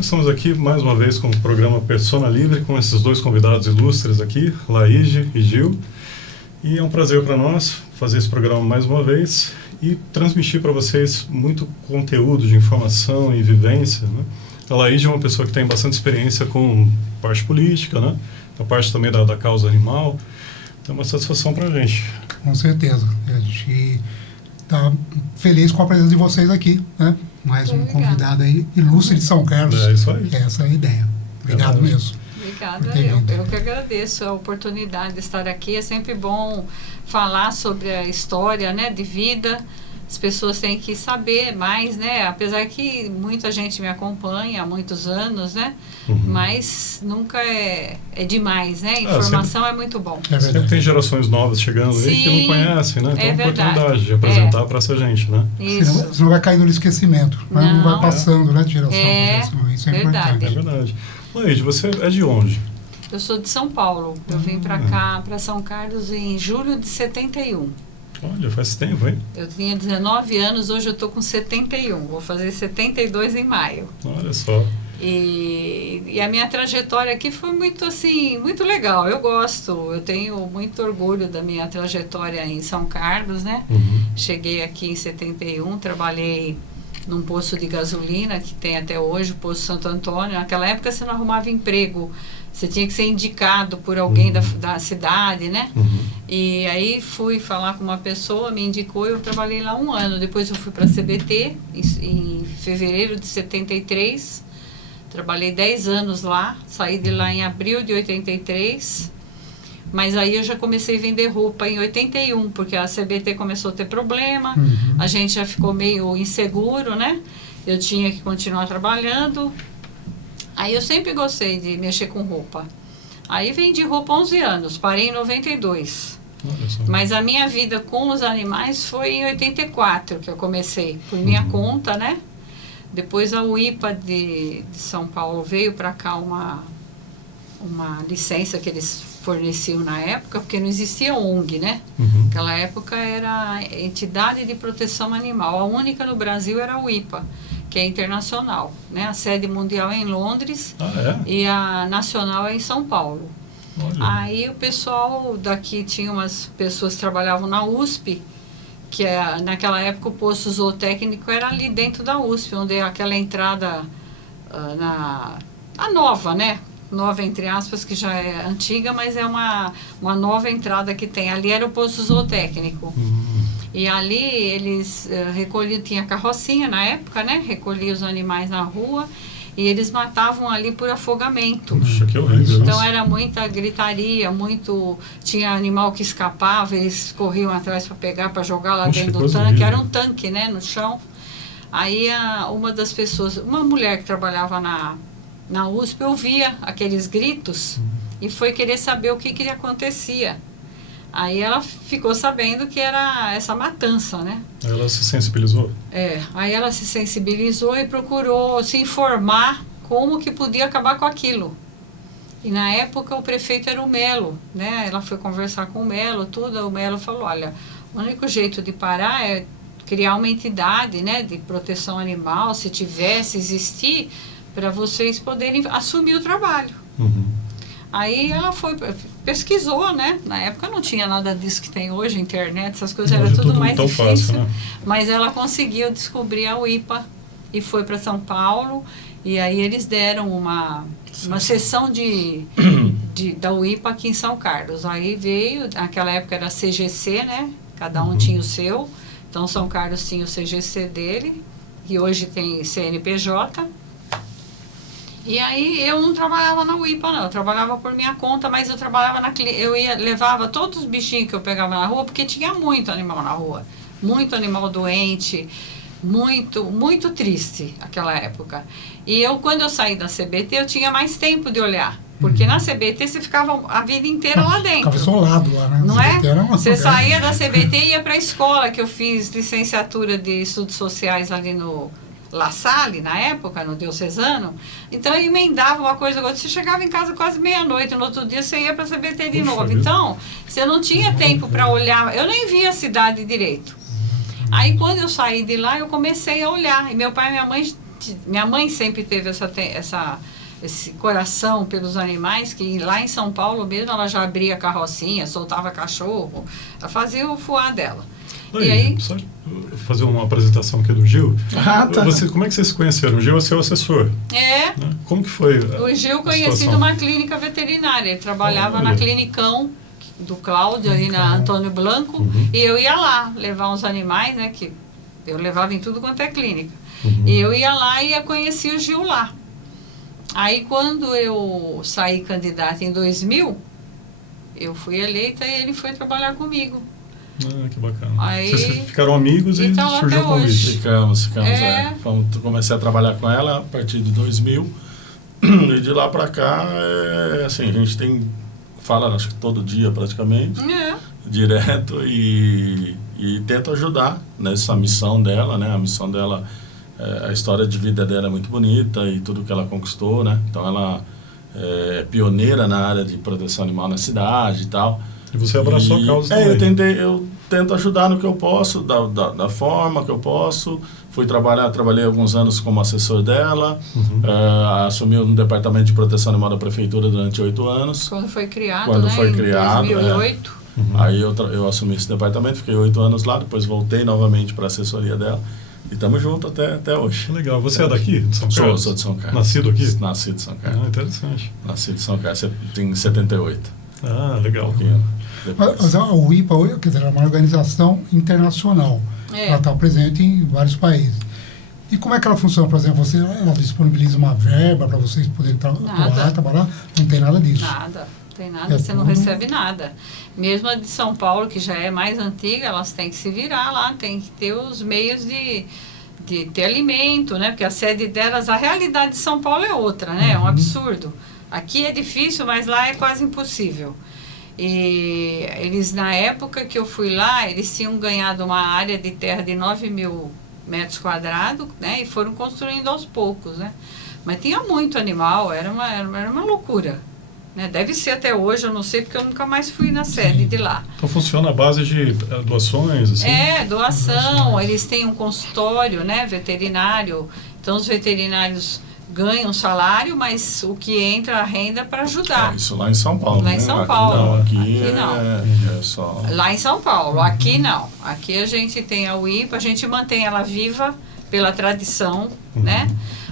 Nós estamos aqui mais uma vez com o programa Persona Livre, com esses dois convidados ilustres aqui, Laíde e Gil. E é um prazer para nós fazer esse programa mais uma vez e transmitir para vocês muito conteúdo de informação e vivência, né? A Laíde é uma pessoa que tem bastante experiência com parte política, né? A parte também da causa animal. Então é uma satisfação para a gente. Com certeza. A gente está feliz com a presença de vocês aqui, né? Mais um convidado aí, ilustre de São Carlos. É isso aí. Essa é a ideia. Obrigado mesmo. Obrigada, eu que agradeço a oportunidade de estar aqui. É sempre bom falar sobre a história, né, de vida. As pessoas têm que saber mais, né? Apesar que muita gente me acompanha há muitos anos, né? Mas nunca é demais, né? Informação é muito bom. Sempre tem gerações novas chegando aí que não conhecem, né? Então é uma oportunidade de apresentar para essa gente, né? Isso. Senão vai caindo no esquecimento, né? Não vai passando, né, de geração para geração. Isso é importante. É verdade. Laíde, você é de onde? Eu sou de São Paulo. Eu vim para cá, para São Carlos, em julho de 71. Olha, faz tempo, hein? Eu tinha 19 anos, hoje eu estou com 71. Vou fazer 72 em maio. Olha só. E a minha trajetória aqui foi muito, assim, muito legal. Eu gosto, eu tenho muito orgulho da minha trajetória em São Carlos, né? Cheguei aqui em 71, trabalhei num posto de gasolina, que tem até hoje, o posto Santo Antônio. Naquela época você não arrumava emprego. Você tinha que ser indicado por alguém da cidade, né? E aí fui falar com uma pessoa, me indicou, eu trabalhei lá 1 ano. Depois eu fui para a CBT, em fevereiro de 73. Trabalhei 10 anos lá, saí de lá em abril de 83. Mas aí eu já comecei a vender roupa em 81, porque a CBT começou a ter problema. A gente já ficou meio inseguro, né? Eu tinha que continuar trabalhando. Aí eu sempre gostei de mexer com roupa. Aí vendi roupa 11 anos, parei em 92. Mas a minha vida com os animais foi em 84 que eu comecei, por minha conta, né? Depois a UIPA de São Paulo veio para cá uma licença que eles forneciam na época, porque não existia ONG, né? Naquela época era a Entidade de Proteção Animal. A única no Brasil era a UIPA, que é internacional, né? A sede mundial é em Londres e a nacional é em São Paulo. Olha. Aí o pessoal daqui, tinha umas pessoas que trabalhavam na USP, que naquela época o posto zootécnico era ali dentro da USP, onde é aquela entrada a nova, né? Nova entre aspas, que já é antiga, mas é uma nova entrada que tem. Ali era o posto zootécnico. E ali eles recolhiam, tinha carrocinha na época, né? Recolhiam os animais na rua e eles matavam ali por afogamento. Puxa, que horrível. Então era muita gritaria, tinha animal que escapava, eles corriam atrás para pegar, para jogar lá dentro do tanque. Horrível. Era um tanque, né? No chão. Aí uma das pessoas, uma mulher que trabalhava na USP, ouvia aqueles gritos e foi querer saber o que acontecia. Aí ela ficou sabendo que era essa matança, né? Ela se sensibilizou? Aí ela se sensibilizou e procurou se informar como que podia acabar com aquilo. E na época o prefeito era o Melo, né? Ela foi conversar com o Melo, tudo, o Melo falou, olha, o único jeito de parar é criar uma entidade, né, de proteção animal, se existir, para vocês poderem assumir o trabalho. Aí ela pesquisou, né? Na época não tinha nada disso que tem hoje, internet, essas coisas, era tudo mais difícil. Fácil, né? Mas ela conseguiu descobrir a UIPA e foi para São Paulo. E aí eles deram uma sessão da UIPA aqui em São Carlos. Aí veio, naquela época era CGC, né? Cada um tinha o seu. Então São Carlos tinha o CGC dele, que hoje tem CNPJ. E aí eu não trabalhava na UIPA, não, eu trabalhava por minha conta, mas eu trabalhava levava todos os bichinhos que eu pegava na rua, porque tinha muito animal na rua, muito animal doente, muito triste aquela época. E quando eu saí da CBT, eu tinha mais tempo de olhar, porque na CBT você ficava a vida inteira lá dentro. Ficava isolado lá, né? Não é? Você saía da CBT e ia para a escola, que eu fiz licenciatura de estudos sociais ali no La Salle, na época, no Diocesano. Então eu emendava uma coisa, você chegava em casa quase meia-noite, no outro dia você ia para a CBT de novo. Então, você não tinha tempo para olhar, eu nem via a cidade direito. Aí quando eu saí de lá, eu comecei a olhar, e meu pai e minha mãe minha mãe sempre teve esse coração pelos animais, que lá em São Paulo mesmo ela já abria carrocinha, soltava cachorro, ela fazia o fuá dela. E aí, só fazer uma apresentação aqui do Gil. Tá. Como é que vocês se conheceram? O Gil é seu assessor. né? Como que foi O Gil a conheci situação? numa clínica veterinária. Ele trabalhava na Clinicão do Cláudio, ali na Antônio Blanco, e eu ia lá levar uns animais, né? Que eu levava em tudo quanto é clínica. E eu ia lá e conheci o Gil lá. Aí quando eu saí candidata em 2000, eu fui eleita e ele foi trabalhar comigo. Que bacana. Aí, vocês ficaram amigos e então, surgiu o até convite. hoje. Ficamos. Comecei a trabalhar com ela a partir de 2000. E de lá pra cá, assim, a gente fala, acho que todo dia praticamente, direto, e tenta ajudar nessa missão dela, né? A missão dela, a história de vida dela é muito bonita e tudo que ela conquistou, né? Então ela é pioneira na área de proteção animal na cidade e tal. E você abraçou a causa também. Eu tento ajudar no que eu posso, da forma que eu posso. Trabalhei alguns anos como assessor dela, assumi um departamento de proteção animal da prefeitura durante 8 anos. Quando foi criado, Em 2008. Aí eu assumi esse departamento, fiquei 8 anos lá, depois voltei novamente para a assessoria dela. E estamos juntos até hoje. Que legal. Você é daqui, de São Carlos? Sou de São Carlos. Nascido aqui? Nascido de São Carlos. Interessante. Nascido de São Carlos, tem 78. Legal. Mas a UIPA, quer dizer, é uma organização internacional. Ela está presente em vários países. E como é que ela funciona? Por exemplo, ela disponibiliza uma verba para vocês poderem trabalhar? Não tem nada disso. Nada. Tem nada, você não recebe nada. Mesmo a de São Paulo, que já é mais antiga, elas têm que se virar lá, tem que ter os meios de ter alimento, né? Porque a sede delas, a realidade de São Paulo é outra, né? É um absurdo. Aqui é difícil, mas lá é quase impossível. E eles, na época que eu fui lá, eles tinham ganhado uma área de terra de 9.000 metros quadrados, né? E foram construindo aos poucos, né? Mas tinha muito animal, era uma loucura. Né? Deve ser até hoje, eu não sei, porque eu nunca mais fui na sede de lá. Então funciona a base de doações, assim? Doação. Eles têm um consultório, né, veterinário. Então os veterinários ganham salário, mas o que entra a renda para ajudar. Isso lá em São Paulo. Lá em São Paulo. Aqui não. É só... Lá em São Paulo. Aqui não. Aqui a gente tem a UIPA, a gente mantém ela viva pela tradição, né?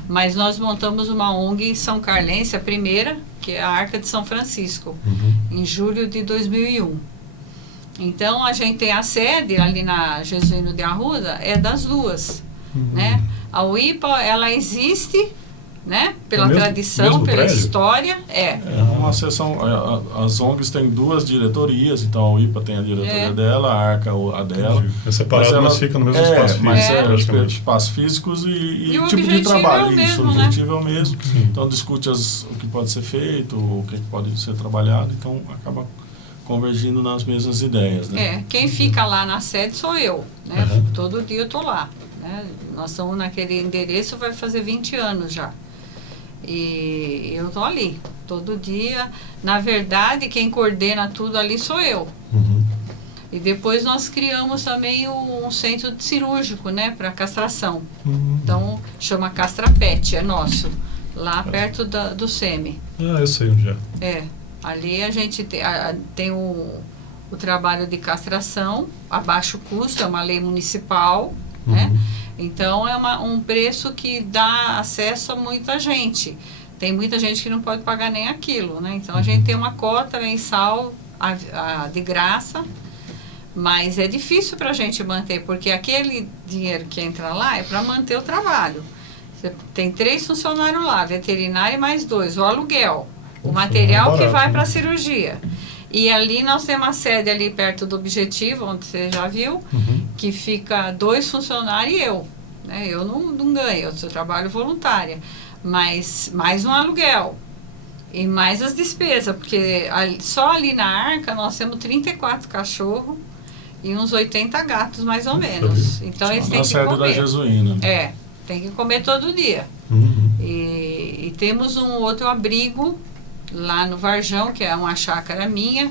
Mas nós montamos uma ONG São Carlense, a primeira, que é a Arca de São Francisco, em julho de 2001. Então, a gente tem a sede ali na Jesuíno de Arruda, é das duas, né? A UIPA, ela existe, né? Pela tradição, pela história. É uma seção, as ONGs têm 2 diretorias, então a UIPA tem a diretoria dela, a Arca a dela. É separado, mas fica no mesmo espaço físico. Mas espaços físicos e tipo de trabalho. O objetivo é o mesmo. Então discute o que pode ser feito, o que pode ser trabalhado, então acaba convergindo nas mesmas ideias, né? Quem fica lá na sede sou eu, né? Todo dia eu estou lá, né? Nós estamos naquele endereço, vai fazer 20 anos já. E eu estou ali, todo dia. Na verdade, quem coordena tudo ali sou eu. E depois nós criamos também um centro cirúrgico, né, para castração. Então, chama Castra Pet, é nosso, lá perto do SEMI. Eu sei onde é. Ali a gente tem o trabalho de castração a baixo custo, é uma lei municipal, né? Então, é um preço que dá acesso a muita gente. Tem muita gente que não pode pagar nem aquilo, né? Então, a gente tem uma cota mensal de graça, mas é difícil para a gente manter, porque aquele dinheiro que entra lá é para manter o trabalho. Você tem 3 funcionários lá, veterinário e mais 2, o aluguel, o material que vai para a cirurgia. E ali nós temos uma sede ali perto do Objetivo, onde você já viu, que fica 2 funcionários e eu. Né? Eu não ganho, eu trabalho voluntária. Mas mais um aluguel. E mais as despesas, porque só ali na Arca nós temos 34 cachorros e uns 80 gatos, mais ou menos. Então eles têm que comer. Da Jesuína. Tem que comer todo dia. E temos um outro abrigo lá no Varjão, que é uma chácara minha,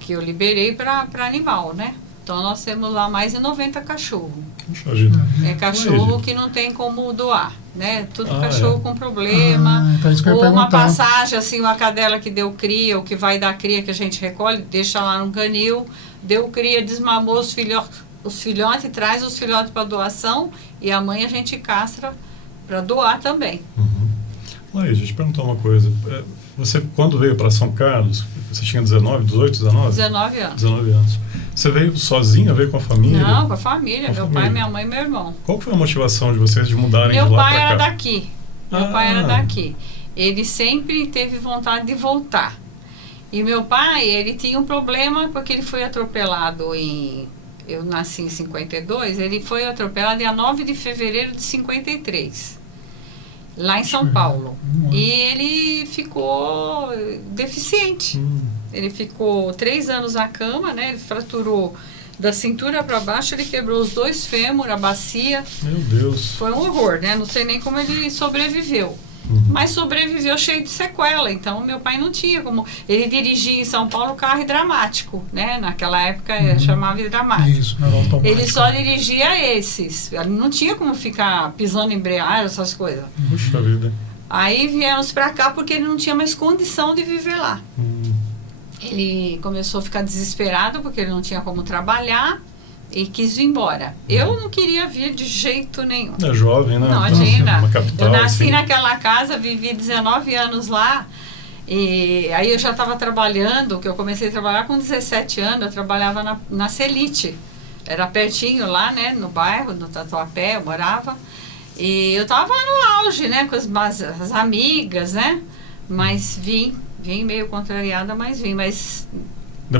que eu liberei para animal, né? Então nós temos lá mais de 90 cachorros. Puxa vida. É cachorro que não tem como doar, né? Tudo cachorro com problema. Então isso que eu ia ou uma perguntar. passagem, assim, uma cadela que deu cria, ou que vai dar cria, que a gente recolhe, deixa lá no canil, deu cria, desmamou os filhotes, traz os filhotes para doação, e a mãe a gente castra para doar também. Laís, deixa eu te perguntar uma coisa. Você, quando veio para São Carlos, você tinha 19 19 anos. 19 anos. Você veio sozinha, veio com a família? Não, com a família. Com a meu família. pai, minha mãe e meu irmão. Qual foi a motivação de vocês de mudarem Meu de lá pai para era cá? daqui. Meu pai era daqui. Ele sempre teve vontade de voltar. E meu pai, ele tinha um problema porque ele foi atropelado em... Eu nasci em 52, ele foi atropelado dia 9 de fevereiro de 53. Lá em São Paulo. E ele ficou deficiente. Ele ficou 3 anos na cama, né? Ele fraturou da cintura para baixo, ele quebrou os 2 fêmur, a bacia. Meu Deus. Foi um horror, né? Não sei nem como ele sobreviveu. Mas sobreviveu cheio de sequela. Então, meu pai não tinha como... Ele dirigia em São Paulo carro dramático, né? Naquela época chamava de dramático. Isso, não era automático. Ele só dirigia esses. Ele não tinha como ficar pisando em embreagem, essas coisas. Puxa vida. Aí viemos pra cá porque ele não tinha mais condição de viver lá. Ele começou a ficar desesperado porque ele não tinha como trabalhar e quis ir embora. Eu não queria vir de jeito nenhum. É jovem, né? Não, Então, imagina. uma capital, Eu nasci assim. naquela casa, vivi 19 anos lá. E aí eu já estava trabalhando, que eu comecei a trabalhar com 17 anos, eu trabalhava na Celite. Era pertinho lá, né, no bairro, no Tatuapé, eu morava. E eu estava no auge, né, com as amigas, né. Mas vim meio contrariada, mas vim. Mas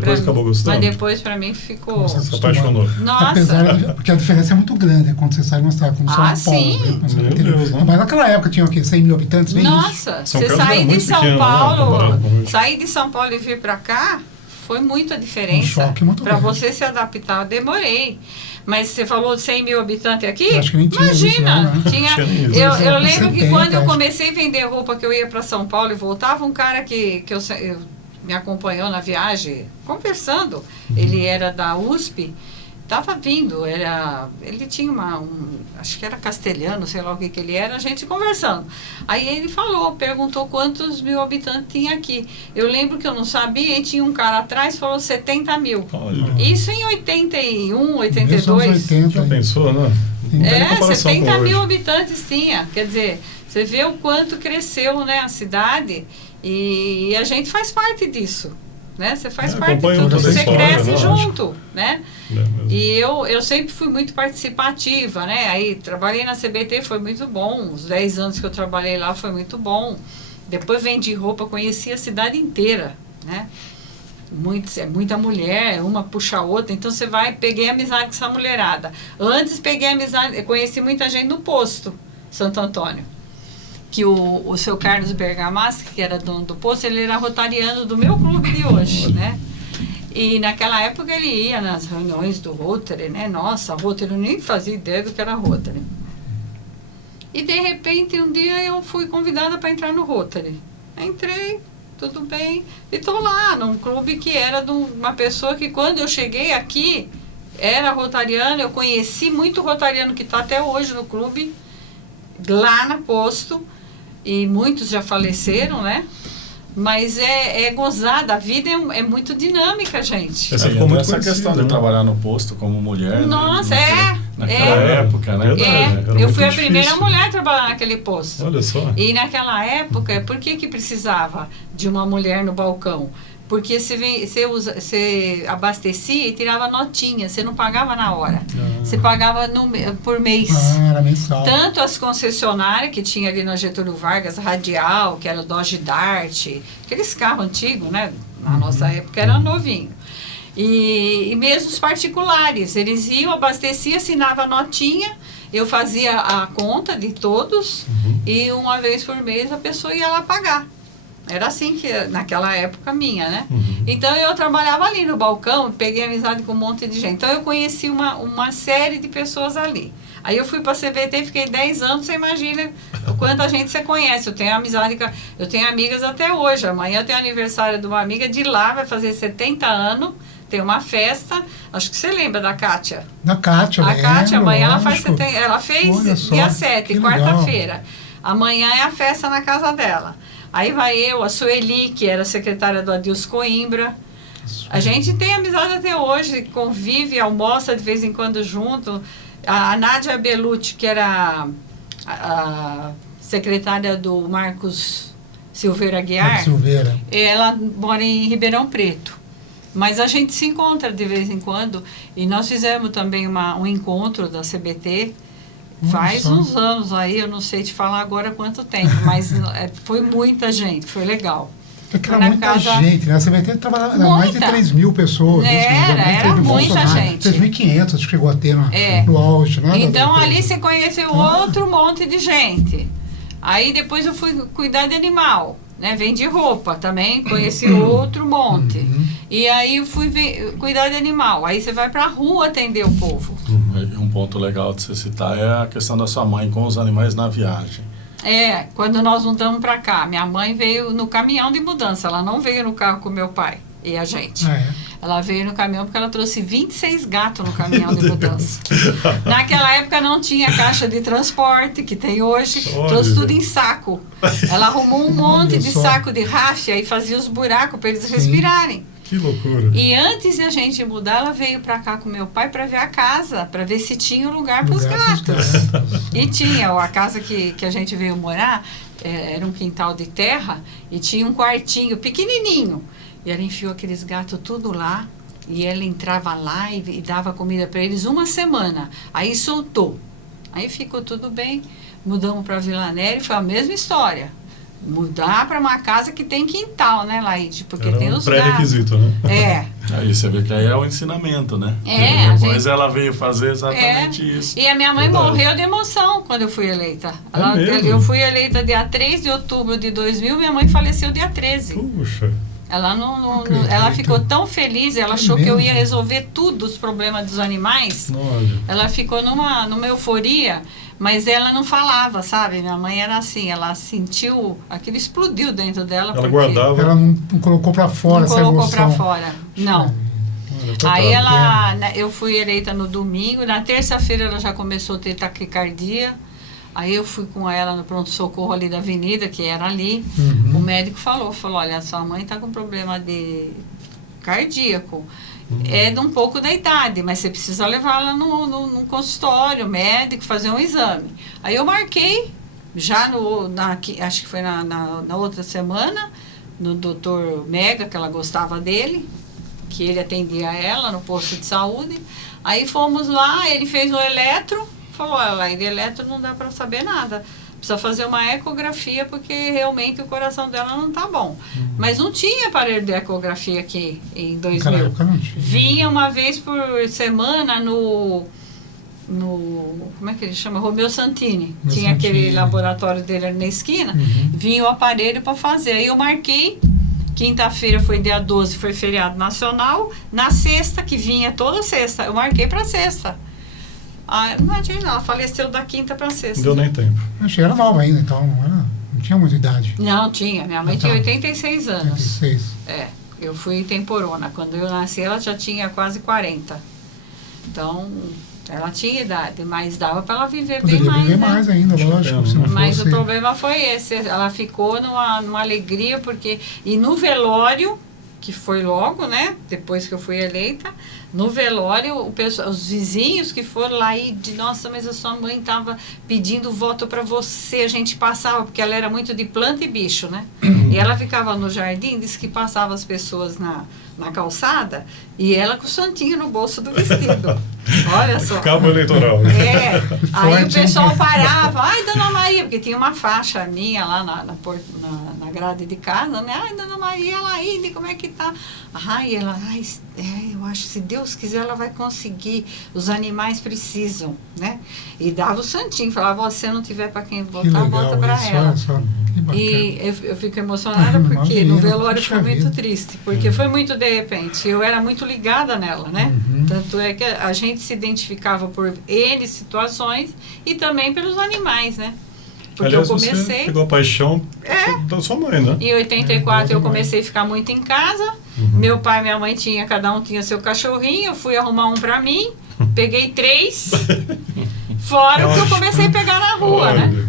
Depois acabou gostando? Mas depois pra mim ficou... Nossa, Se apaixonou. Nossa! Apesar porque a diferença é muito grande, né, quando você sai de uma cidade como São Paulo. Sim. Né? Meu Deus, né? Mas naquela época tinha o quê? 100 mil habitantes? Bem Nossa, São você Carlos sair era de muito São pequeno, né, Paulo, comparado com hoje. sair de São Paulo e vir pra cá, foi muita diferença. Um choque muito Pra grande. você se adaptar, eu demorei. Mas você falou de 100 mil habitantes aqui? Acho que nem tinha isso, Imagina, não, né? tinha. Tinha isso. Eu lembro que 70, quando eu acho. comecei a vender roupa, que eu ia pra São Paulo e voltava, um cara que eu me acompanhou na viagem, conversando, ele era da USP, estava vindo, ele tinha acho que era castelhano, sei lá o que ele era, a gente conversando. Aí ele perguntou quantos mil habitantes tinha aqui. Eu lembro que eu não sabia, e tinha um cara atrás, falou 70 mil. Olha. Isso em 81, Mesmo anos 82. 80, Já pensou, né? Não tem nem comparação 70 com mil hoje. habitantes tinha. Quer dizer, você vê o quanto cresceu, né, a cidade, e a gente faz parte disso. Né? Você faz parte de acompanha tudo, toda a você história, cresce né? junto, né? É mesmo. E eu sempre fui muito participativa, né? Aí trabalhei na CBT, foi muito bom. Os 10 anos que eu trabalhei lá foi muito bom. Depois vendi roupa, conheci a cidade inteira, né? Muita mulher, uma puxa a outra. Então você peguei amizade com essa mulherada. Antes peguei amizade, conheci muita gente no posto Santo Antônio. Que o seu Carlos Bergamaschi, que era dono do posto, ele era rotariano do meu clube de hoje, né? E naquela época ele ia nas reuniões do Rotary, né? Nossa, Rotary, eu nem fazia ideia do que era Rotary. E de repente um dia eu fui convidada para entrar no Rotary. Entrei, tudo bem, e estou lá num clube que era de uma pessoa que quando eu cheguei aqui era rotariano, eu conheci muito rotariano que está até hoje no clube, lá no posto. E muitos já faleceram, né? Mas é gozada, a vida é muito dinâmica, gente. Essa ficou muito essa questão conhecida, de né? trabalhar no posto como mulher. Nossa, né? Naquela época, né? Verdade, era eu muito fui a difícil. primeira mulher a trabalhar naquele posto. Olha só. E naquela época, por que precisava de uma mulher no balcão? Porque você abastecia e tirava notinha, você não pagava na hora. Você pagava por mês. Era mensal. Tanto as concessionárias que tinha ali na Getúlio Vargas, Radial, que era o Dodge Dart, aqueles carros antigos, né? Na nossa época era novinho. E mesmo os particulares, eles iam, abasteciam, assinava a notinha, eu fazia a conta de todos e uma vez por mês a pessoa ia lá pagar. Era assim que, naquela época minha, né? Então eu trabalhava ali no balcão, peguei amizade com um monte de gente. Então eu conheci uma série de pessoas ali. Aí eu fui para a CBT, fiquei 10 anos, você imagina quanta gente você conhece. Eu tenho amizade, eu tenho amigas até hoje. Amanhã eu tenho aniversário de uma amiga de lá, vai fazer 70 anos, tem uma festa. Acho que você lembra da Kátia. Da Kátia, a Kátia, amanhã ela faz lógico. 70, ela fez Só, dia 7, que quarta-feira. Amanhã é a festa na casa dela. Aí vai eu, a Sueli, que era secretária do Adilson Coimbra. A gente tem amizade até hoje, convive, almoça de vez em quando junto. A Nádia Belucci, que era a secretária do Marcos Silveira Aguiar, ela mora em Ribeirão Preto. Mas a gente se encontra de vez em quando. E nós fizemos também um encontro da CBT. Faz uns anos aí, eu não sei te falar agora quanto tempo, mas foi muita gente, foi legal. É que era muita gente, né? A CBT trabalhava mais de 3.000 pessoas. Era muita gente. 3.500 chegou a ter no auge, né? Então ali você conheceu outro monte de gente. Aí depois eu fui cuidar de animal, né? Vendi roupa também, conheci outro monte. E aí eu fui cuidar de animal. Aí você vai pra rua atender o povo. Um ponto legal de você citar é a questão da sua mãe com os animais na viagem. Quando nós mudamos pra cá, minha mãe veio no caminhão de mudança, ela não veio no carro com meu pai e a gente. Ela veio no caminhão porque ela trouxe 26 gatos no caminhão de mudança. Naquela época não tinha caixa de transporte, que tem hoje, trouxe tudo em saco. Ela arrumou um monte de saco de ráfia e fazia os buracos para eles respirarem. Que loucura. E antes de a gente mudar, ela veio pra cá com meu pai para ver a casa, para ver se tinha um lugar para os gatos. E tinha, a casa que a gente veio morar, era um quintal de terra e tinha um quartinho pequenininho. E ela enfiou aqueles gatos tudo lá e ela entrava lá e dava comida para eles uma semana. Aí soltou. Aí ficou tudo bem. Mudamos para Vila Néria e foi a mesma história. Mudar para uma casa que tem quintal, né, Laide? Porque era tem os pré-requisito, né? Aí você vê que aí é o ensinamento, né? Depois ela veio fazer exatamente isso. E a minha mãe morreu de emoção quando eu fui eleita. Eu fui eleita dia 3 de outubro de 2000, minha mãe faleceu dia 13. Puxa. Ela ficou tão feliz, ela achou que eu ia resolver tudo os problemas dos animais. Ela ficou numa euforia, mas ela não falava, sabe? Minha mãe era assim, ela sentiu, aquilo explodiu dentro dela. Ela guardava. Ela não colocou para fora essa emoção. Não colocou para fora, não. Aí eu fui eleita no domingo, na terça-feira ela já começou a ter taquicardia. Aí eu fui com ela no pronto-socorro ali da avenida, que era ali. O médico falou, olha, sua mãe está com problema de cardíaco. É de um pouco da idade, mas você precisa levá-la no consultório médico, fazer um exame. Aí eu marquei, já acho que foi na outra semana, no doutor Mega, que ela gostava dele, que ele atendia ela no posto de saúde. Aí fomos lá, ele fez o eletro, falou, de eletro não dá para saber nada. Precisa fazer uma ecografia porque realmente o coração dela não está bom. Mas não tinha aparelho de ecografia aqui em 2000. Vinha uma vez por semana no como é que ele chama? Romeu Santini. Tinha aquele laboratório dele ali na esquina. Vinha o aparelho para fazer. Aí eu marquei. Quinta-feira foi dia 12, foi feriado nacional. Na sexta, que vinha toda sexta, eu marquei para sexta. Imagina, ela faleceu da quinta para sexta. Não deu nem tempo. Acho que era nova ainda, então não tinha muita idade. Não, tinha. Minha mãe tinha 86 anos. 86. Eu fui temporona. Quando eu nasci, ela já tinha quase 40. Então, ela tinha idade, mas dava para ela viver bem mais. Poderia viver mais ainda, lógico. Se não mas fosse... o problema foi esse. Ela ficou numa alegria, porque... E no velório, que foi logo, né? Depois que eu fui eleita, no velório, os vizinhos que foram lá e nossa, mas a sua mãe estava pedindo voto para você. A gente passava, porque ela era muito de planta e bicho, né? E ela ficava no jardim, disse que passava as pessoas na calçada e ela com o santinho no bolso do vestido. Olha só. Cabo eleitoral. Aí o pessoal parava, ai, Dona Maria, porque tinha uma faixa minha lá na grade de casa, né? Ai, Dona Maria, Laíde, como é que tá? Ai, ela, eu acho que se Deus quiser ela vai conseguir, os animais precisam, né? E dava o santinho, falava, se não tiver para quem votar, volta para ela. E eu fico emocionada porque no velório foi muito triste, porque foi muito de repente. Eu era muito ligada nela, né? Tanto é que a gente se identificava por N situações e também pelos animais, né? Porque aliás, eu comecei... você pegou a paixão da sua mãe, né? Em 84 eu comecei a ficar muito em casa. Meu pai e minha mãe cada um tinha seu cachorrinho. Eu fui arrumar um pra mim. Peguei 3. Fora o que eu comecei a pegar na rua, né?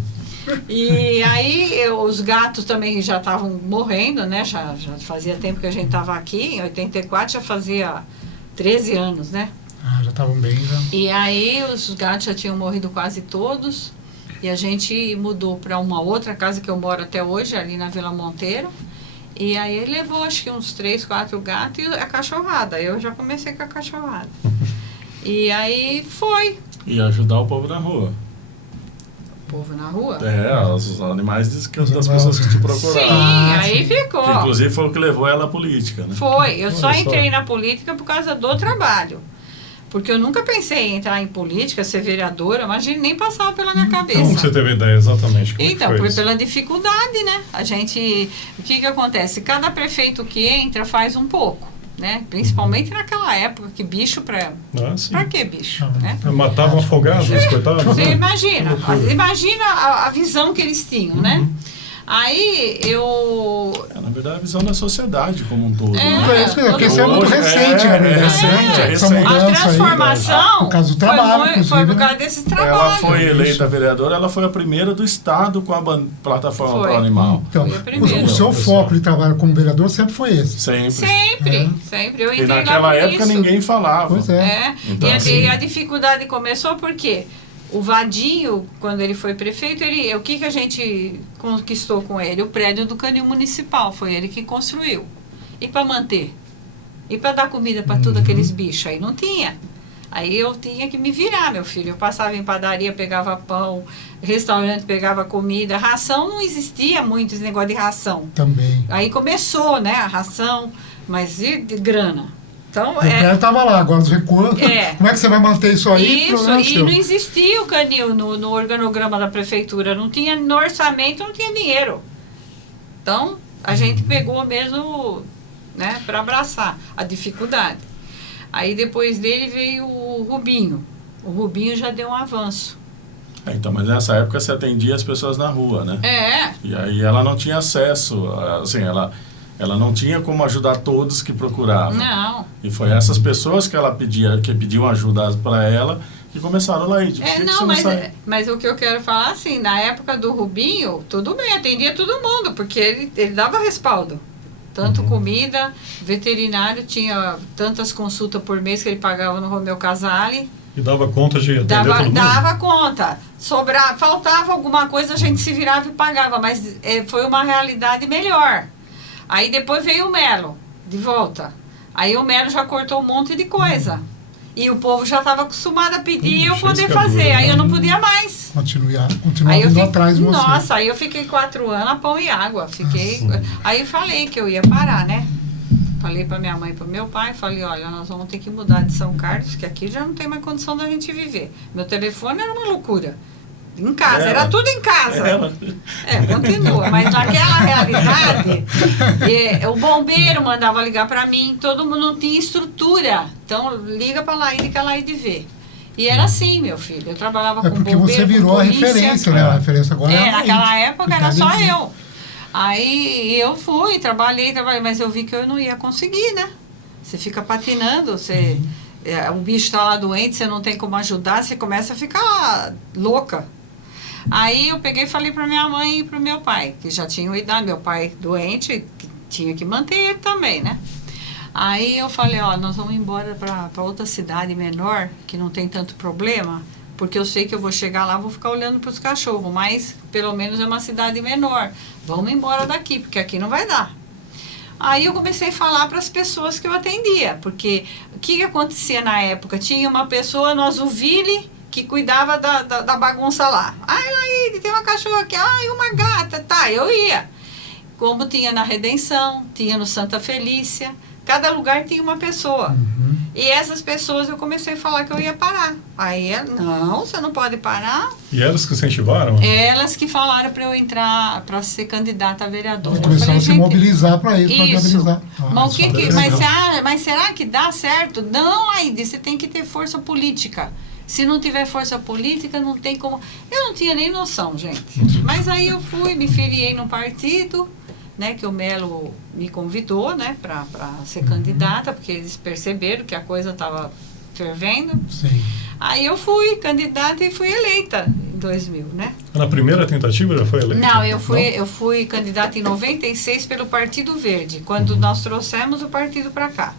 E aí os gatos também já estavam morrendo, né? Já fazia tempo que a gente estava aqui. Em 84 já fazia 13 anos, né? Já estavam bem, já. E aí os gatos já tinham morrido quase todos. E a gente mudou para uma outra casa que eu moro até hoje, ali na Vila Monteiro. E aí ele levou acho que uns 3, 4 gatos e a cachorrada. Eu já comecei com a cachorrada. E aí foi. E ajudar o povo na rua. O povo na rua? Os animais das pessoas que te procuraram. Sim, aí ficou. Que, inclusive foi o que levou ela à política, né? Foi. Eu só entrei na política por causa do trabalho. Porque eu nunca pensei em entrar em política, ser vereadora, mas nem passava pela minha cabeça. Como você teve a ideia exatamente? Como então, foi foi isso? pela dificuldade, né? O que acontece? Cada prefeito que entra faz um pouco, né? Principalmente naquela época, que bicho pra que bicho, né? Matavam afogados, coitados. Você né? imagina a visão que eles tinham, né? Aí na verdade, a visão da sociedade como um todo. Porque isso é muito recente, na verdade. Essa mudança a transformação por causa do trabalho, foi por causa desses trabalhos. Ela foi eleita vereadora, ela foi a primeira do Estado com a plataforma para o animal. Então, o seu foco de trabalho como vereador sempre foi esse? Sempre. Eu entrei e naquela época ninguém falava. Pois é. Então, e a dificuldade começou porque o Vadinho, quando ele foi prefeito, o que a gente conquistou com ele? O prédio do Canil Municipal, foi ele que construiu. E para manter? E para dar comida para todos aqueles bichos? Aí não tinha. Aí eu tinha que me virar, meu filho. Eu passava em padaria, pegava pão, restaurante, pegava comida. Ração não existia muito, esse negócio de ração. Também. Aí começou, né, a ração, mas e de grana? Então, o prédio estava lá, agora os recursos. Como é que você vai manter isso aí? Isso, e não existia o canil no organograma da prefeitura. Não tinha no orçamento, não tinha dinheiro. Então, a gente pegou mesmo, né, para abraçar a dificuldade. Aí depois dele veio o Rubinho. O Rubinho já deu um avanço. Então, mas nessa época você atendia as pessoas na rua, né? E aí ela não tinha acesso, assim, ela não tinha como ajudar todos que procuravam. Não. E foi essas pessoas que que pediam ajuda para ela, que começaram lá. Mas o que eu quero falar, assim, na época do Rubinho, tudo bem, atendia todo mundo, porque ele dava respaldo. Tanto comida, veterinário, tinha tantas consultas por mês que ele pagava no Romeu Casale. E dava conta de atender todo mundo? Dava conta. Faltava alguma coisa, a gente se virava e pagava, mas foi uma realidade melhor. Aí depois veio o Melo, de volta. Aí o Melo já cortou um monte de coisa. E o povo já estava acostumado a pedir e eu poder fazer. Aí eu não podia mais. Continuar indo atrás de você. Nossa, aí eu fiquei 4 anos a pão e água. Aí eu falei que eu ia parar, né? Falei para minha mãe e para meu pai, falei, olha, nós vamos ter que mudar de São Carlos, que aqui já não tem mais condição da gente viver. Meu telefone era uma loucura. Em casa, era tudo em casa. Continua, mas naquela realidade, o bombeiro mandava ligar para mim, todo mundo não tinha estrutura. Então, liga para a Laíde que a Laíde vê. E era assim, meu filho, eu trabalhava com bombeiro, porque você virou a referência, né? A referência agora naquela época era só eu. Aí eu fui, trabalhei, mas eu vi que eu não ia conseguir, né? Você fica patinando, o bicho está lá doente, você não tem como ajudar, você começa a ficar louca. Aí eu peguei e falei para minha mãe e para o meu pai, que já tinham idade, meu pai doente, que tinha que manter ele também, né? Aí eu falei, nós vamos embora para outra cidade menor, que não tem tanto problema, porque eu sei que eu vou chegar lá, vou ficar olhando para os cachorros, mas pelo menos é uma cidade menor. Vamos embora daqui, porque aqui não vai dar. Aí eu comecei a falar para as pessoas que eu atendia, porque o que acontecia na época? Tinha uma pessoa no Azuville que cuidava da bagunça lá. Ai, Laíde, tem uma cachorra aqui, ai, uma gata, tá, eu ia. Como tinha na Redenção, tinha no Santa Felícia, cada lugar tinha uma pessoa. E essas pessoas eu comecei a falar que eu ia parar. Aí, não, você não pode parar. E elas que incentivaram? Elas que falaram para eu entrar, para ser candidata a vereadora. Começaram a se mobilizar para isso, para viabilizar. Mas será que dá certo? Não, Laíde, você tem que ter força política. Se não tiver força política, não tem como... Eu não tinha nem noção, gente. Mas aí eu fui, me filiei num partido, né, que o Melo me convidou, né, para ser candidata, porque eles perceberam que a coisa estava fervendo. Sim. Aí eu fui candidata e fui eleita em 2000, né? Na primeira tentativa já foi eleita? Não, eu fui candidata em 96 pelo Partido Verde, quando nós trouxemos o partido para cá.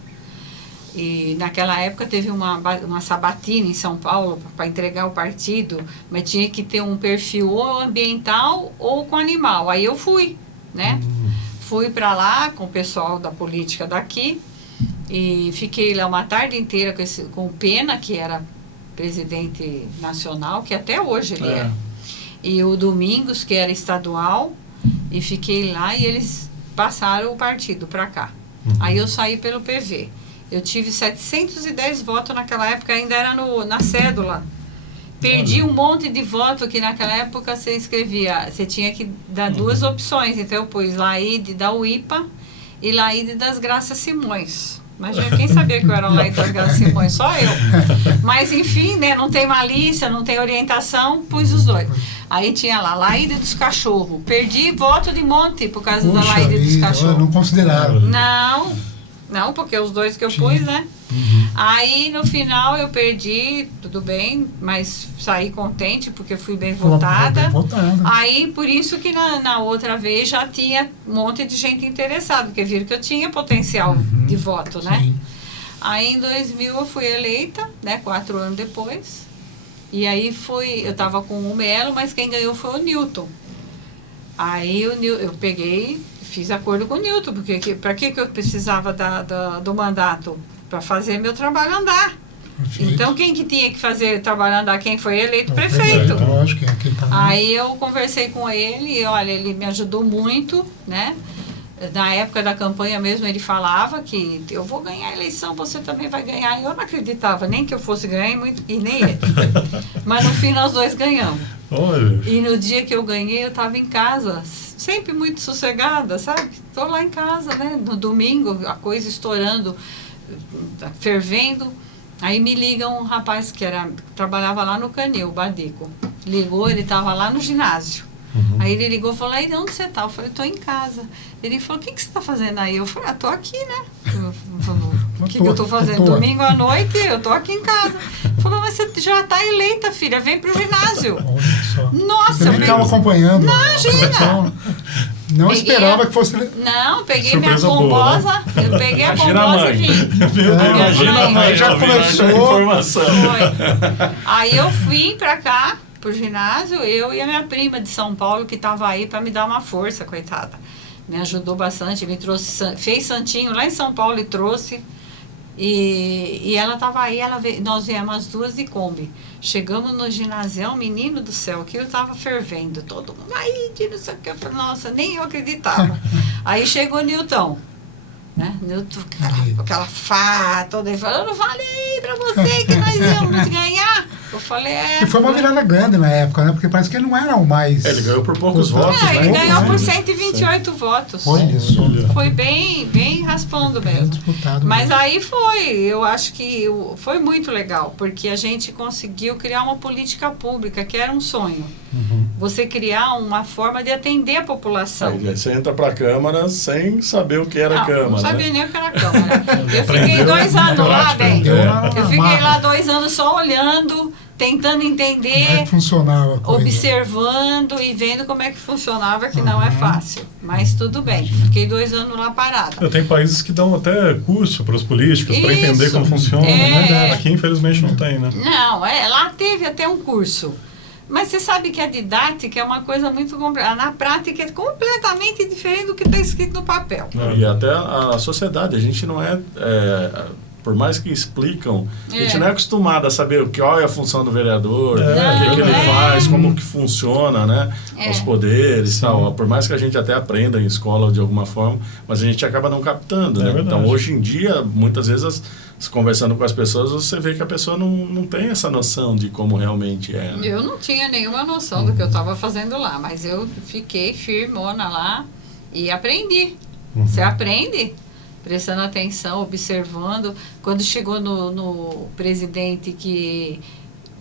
E naquela época teve uma sabatina em São Paulo para entregar o partido, mas tinha que ter um perfil ou ambiental ou com animal. Aí eu fui, né? Fui para lá com o pessoal da política daqui e fiquei lá uma tarde inteira com o Pena, que era presidente nacional, que até hoje ele é. E o Domingos, que era estadual, e fiquei lá e eles passaram o partido para cá. Aí eu saí pelo PV. Eu tive 710 votos naquela época, ainda era na cédula. Perdi um monte de voto, que naquela época você escrevia, você tinha que dar duas opções. Então eu pus Laide da UIPA e Laide das Graças Simões. Mas quem sabia que eu era Laide das Graças Simões? Só eu. Mas enfim, né, não tem malícia, não tem orientação, pus os dois. Aí tinha lá, Laide dos Cachorros. Perdi voto de monte por causa da Laide dos Cachorros. Não consideraram. Não, porque os dois que eu pus, né? Aí no final eu perdi, tudo bem, mas saí contente porque fui bem votada. Aí por isso que na outra vez já tinha um monte de gente interessada, porque viram que eu tinha potencial de voto, né? Sim. Aí em 2000 eu fui eleita, né? 4 anos depois. E aí eu tava com o Melo, mas quem ganhou foi o Newton. Aí eu peguei, fiz acordo com o Newton, porque para que eu precisava do mandato? Para fazer meu trabalho andar. Perfeito. Então, quem que tinha que fazer o trabalho andar? Quem foi eleito? O prefeito. Lógico, quem tá lá. Aí eu conversei com ele, e olha, ele me ajudou muito, né? Na época da campanha mesmo, ele falava que eu vou ganhar a eleição, você também vai ganhar. E eu não acreditava, nem que eu fosse ganhar, e nem ele. Mas no fim, nós dois ganhamos. Olha. E no dia que eu ganhei, eu estava em casa, sempre muito sossegada, sabe? Estou lá em casa, né? No domingo, a coisa estourando, fervendo. Aí me liga um rapaz que trabalhava lá no Canil, o Badico. Ligou, ele estava lá no ginásio. Aí ele ligou e falou, aí onde você tá? Eu falei, tô em casa. Ele falou, o que você tá fazendo aí? Eu falei, tô aqui, né? O que eu tô fazendo? Domingo à noite, eu tô aqui em casa. Ele falou, mas você já tá eleita, filha, vem pro ginásio. Olha só. Nossa, eu estava acompanhando. Imagina! Não esperava que fosse... Não, peguei surpresa minha bombosa, eu peguei a bombosa e vim. Imagina a mãe, já começou a informação. Foi. Aí eu vim pra cá, pro ginásio, eu e a minha prima de São Paulo, que estava aí para me dar uma força, coitada. Me ajudou bastante, me trouxe, fez santinho lá em São Paulo e trouxe. E ela estava aí, nós viemos as duas de Kombi. Chegamos no ginásio, menino do céu, aquilo estava fervendo, todo mundo aí, não sei o que. Eu falei, nossa, nem eu acreditava. Aí chegou o Newton, né? Newton, aquela farra toda, ele falou, eu não falei pra você que nós íamos ganhar. Eu falei, E foi uma virada grande na época, né? Porque parece que ele não era o mais... Ele ganhou por poucos votos, né? Ele ganhou por né? 128 votos. Olha isso. Foi bem raspando mesmo. Disputado Mas mesmo. aí eu acho que foi muito legal, porque a gente conseguiu criar uma política pública, que era um sonho. Você criar uma forma de atender a população. Aí você entra para a Câmara sem saber o que era a Câmara. Não sabia né? nem o que era a Câmara. Eu fiquei 2 anos lá, bem. Eu fiquei lá 2 anos só olhando, tentando entender, Como é que funcionava a coisa? observando e vendo como é que funcionava, que não é fácil. Mas tudo bem, fiquei 2 anos lá parada. Tem países que dão até curso para os políticos, para entender Isso. como funciona. É. Né? Aqui, infelizmente, não tem, né? Não, lá teve até um curso. Mas você sabe que a didática é uma coisa muito complicada. Na prática é completamente diferente do que está escrito no papel. E até a sociedade, a gente não por mais que explicam, a gente não é acostumado a saber qual é a função do vereador, o que ele faz, como que funciona, né? Os poderes e tal. Por mais que a gente até aprenda em escola de alguma forma, mas a gente acaba não captando, né? Então, hoje em dia, muitas vezes, conversando com as pessoas, você vê que a pessoa não tem essa noção de como realmente é. Né? Eu não tinha nenhuma noção do que eu estava fazendo lá, mas eu fiquei firmona lá e aprendi. Você aprende prestando atenção, observando. Quando chegou no presidente que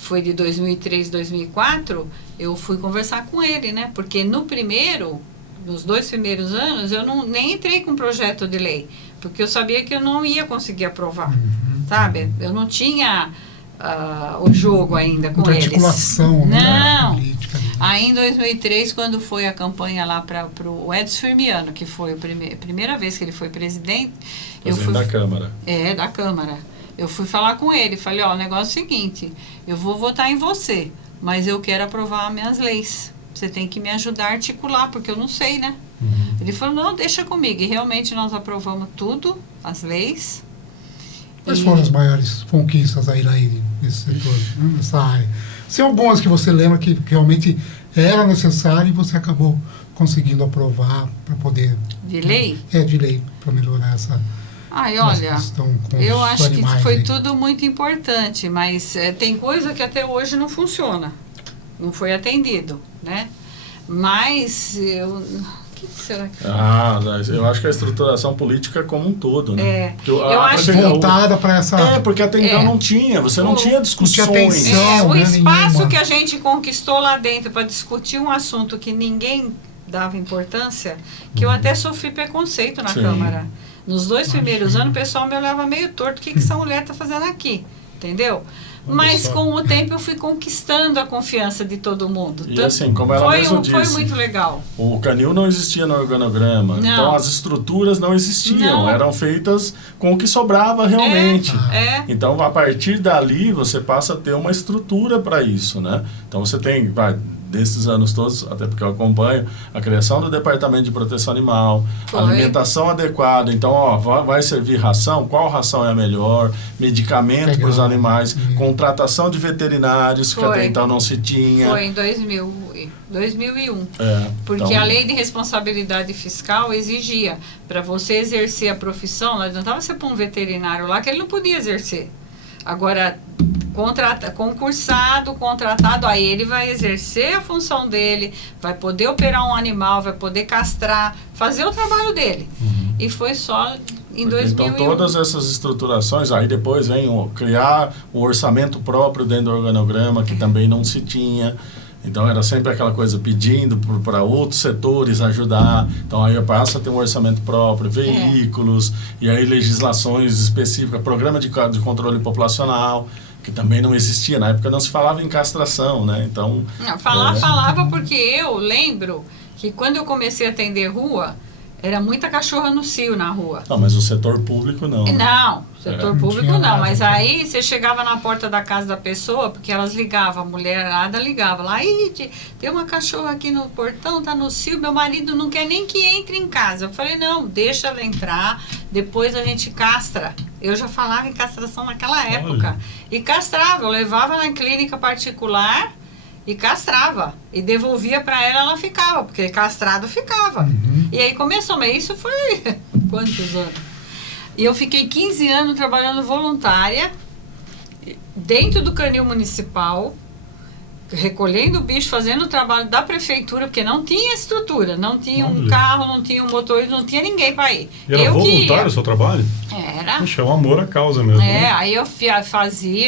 foi de 2003, 2004, eu fui conversar com ele, né? Porque nos 2 primeiros anos, eu nem entrei com projeto de lei, porque eu sabia que eu não ia conseguir aprovar, sabe? Eu não tinha o jogo ainda com eles. Articulação, não. Política. Aí em 2003, quando foi a campanha lá para o Edson Firmiano, que foi a primeira vez que ele foi presidente. Da Câmara. Da Câmara. Eu fui falar com ele, falei, o negócio é o seguinte, eu vou votar em você, mas eu quero aprovar minhas leis. Você tem que me ajudar a articular, porque eu não sei, né? Ele falou, não, deixa comigo. E realmente nós aprovamos tudo, as leis. Quais foram as maiores conquistas aí nesse setor, né, nessa área? São algumas que você lembra que realmente era necessário e você acabou conseguindo aprovar para poder... De lei? De lei, para melhorar essa... Olha, eu acho que foi tudo muito importante, mas tem coisa que até hoje não funciona, não foi atendido, né? Mas o que será que... eu acho que a estruturação política como um todo, né? Eu acho voltada para essa... porque até então não tinha, você não tinha discussões. Não tinha atenção, o espaço nenhuma. que a gente conquistou lá dentro para discutir um assunto que ninguém dava importância, que eu até sofri preconceito na Câmara. Nos 2 primeiros anos, o pessoal me olhava meio torto. O que essa mulher está fazendo aqui? Entendeu? Mas com o tempo eu fui conquistando a confiança de todo mundo. E assim, como ela mesmo disse, foi muito legal. O canil não existia no organograma. Não. Então as estruturas não existiam. Eram feitas com o que sobrava realmente. Então a partir dali você passa a ter uma estrutura para isso, né? Então você tem... desses anos todos, até porque eu acompanho, a criação do Departamento de Proteção Animal, alimentação adequada, então, vai servir ração, qual ração é a melhor, medicamento para os animais, contratação de veterinários, que até então não se tinha. Foi em 2001. Porque então, a lei de responsabilidade fiscal exigia, para você exercer a profissão, não adiantava você pôr um veterinário lá, que ele não podia exercer. Agora, contratado, aí ele vai exercer a função dele, vai poder operar um animal, vai poder castrar, fazer o trabalho dele. E foi só em 2001. Então todas essas estruturações, aí depois vem criar um orçamento próprio dentro do organograma, que também não se tinha. Então era sempre aquela coisa pedindo para outros setores ajudar. Então aí passa a ter um orçamento próprio, veículos, e aí legislações específicas, programa de controle populacional, que também não existia. Na época não se falava em castração, né? Então... Falava porque eu lembro que quando eu comecei a atender rua, era muita cachorra no cio na rua. Não, mas o setor público não. Não, setor público não. Mas aí você chegava na porta da casa da pessoa, porque elas ligavam, a mulherada ligava lá, tem uma cachorra aqui no portão, tá no cio, meu marido não quer nem que entre em casa. Eu falei, não, deixa ela entrar, depois a gente castra. Eu já falava em castração naquela época. E castrava, eu levava na clínica particular e castrava. E devolvia para ela ficava, porque castrado ficava. E aí começou, mas isso foi quantos anos? E eu fiquei 15 anos trabalhando voluntária dentro do canil municipal, recolhendo o bicho, fazendo o trabalho da prefeitura, porque não tinha estrutura, não tinha um carro, não tinha um motorista, não tinha ninguém para ir. E era voluntário o seu trabalho? Era. Puxa, é um amor à causa mesmo. Aí eu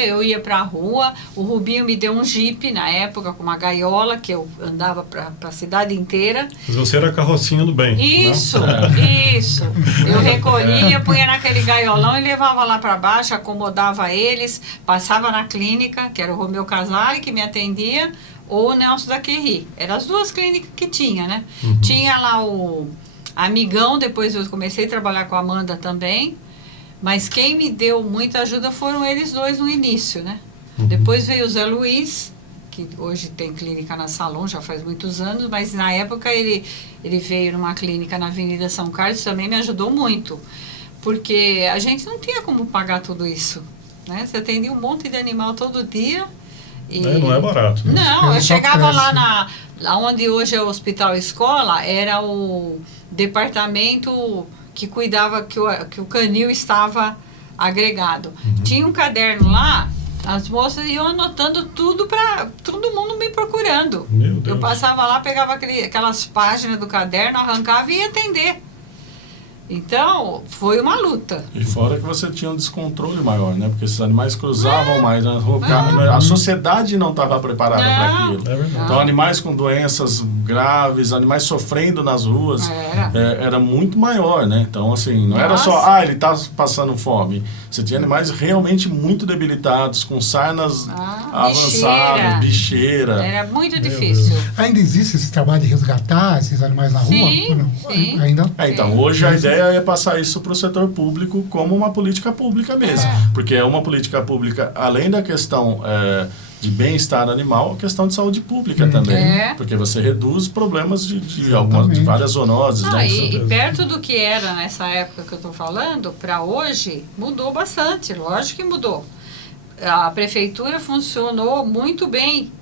eu ia pra rua, o Rubinho me deu um jipe na época, com uma gaiola, que eu andava pra cidade inteira. Mas você era a carrocinha do bem, Isso, isso. Eu recolhia, punha naquele gaiolão e levava lá pra baixo, acomodava eles, passava na clínica, que era o Romeu Casale, que me atendia, ou o Nelson da Querri. Eram as 2 clínicas que tinha, né? Tinha lá o Amigão, depois eu comecei a trabalhar com a Amanda também, mas quem me deu muita ajuda foram eles 2 no início, né? Depois veio o Zé Luiz, que hoje tem clínica na Salom, já faz muitos anos, mas na época ele veio numa clínica na Avenida São Carlos, também me ajudou muito, porque a gente não tinha como pagar tudo isso, né? Você atendia um monte de animal todo dia. Não é barato. Né? Não, eu chegava lá onde hoje é o Hospital Escola, era o departamento que cuidava que o canil estava agregado. Tinha um caderno lá, as moças iam anotando tudo para todo mundo me procurando. Meu Deus. Eu passava lá, pegava aquelas páginas do caderno, arrancava e ia atender. Então, foi uma luta. E fora que você tinha um descontrole maior, né? Porque esses animais cruzavam mais na rua. A sociedade não estava preparada para aquilo. Então, animais com doenças graves, animais sofrendo nas ruas, era muito maior, né? Então, assim, não era só, ele está passando fome. Você tinha animais realmente muito debilitados, com sarnas avançadas, bicheira. Era muito difícil. Ainda existe esse trabalho de resgatar esses animais na rua? Sim. Ainda? Então, hoje a ideia é passar isso para o setor público como uma política pública mesmo. Porque é uma política pública, além da questão de bem-estar animal, a questão de saúde pública também. Porque você reduz problemas de várias zoonoses. E perto do que era nessa época que eu estou falando, para hoje, mudou bastante. Lógico que mudou. A prefeitura funcionou muito bem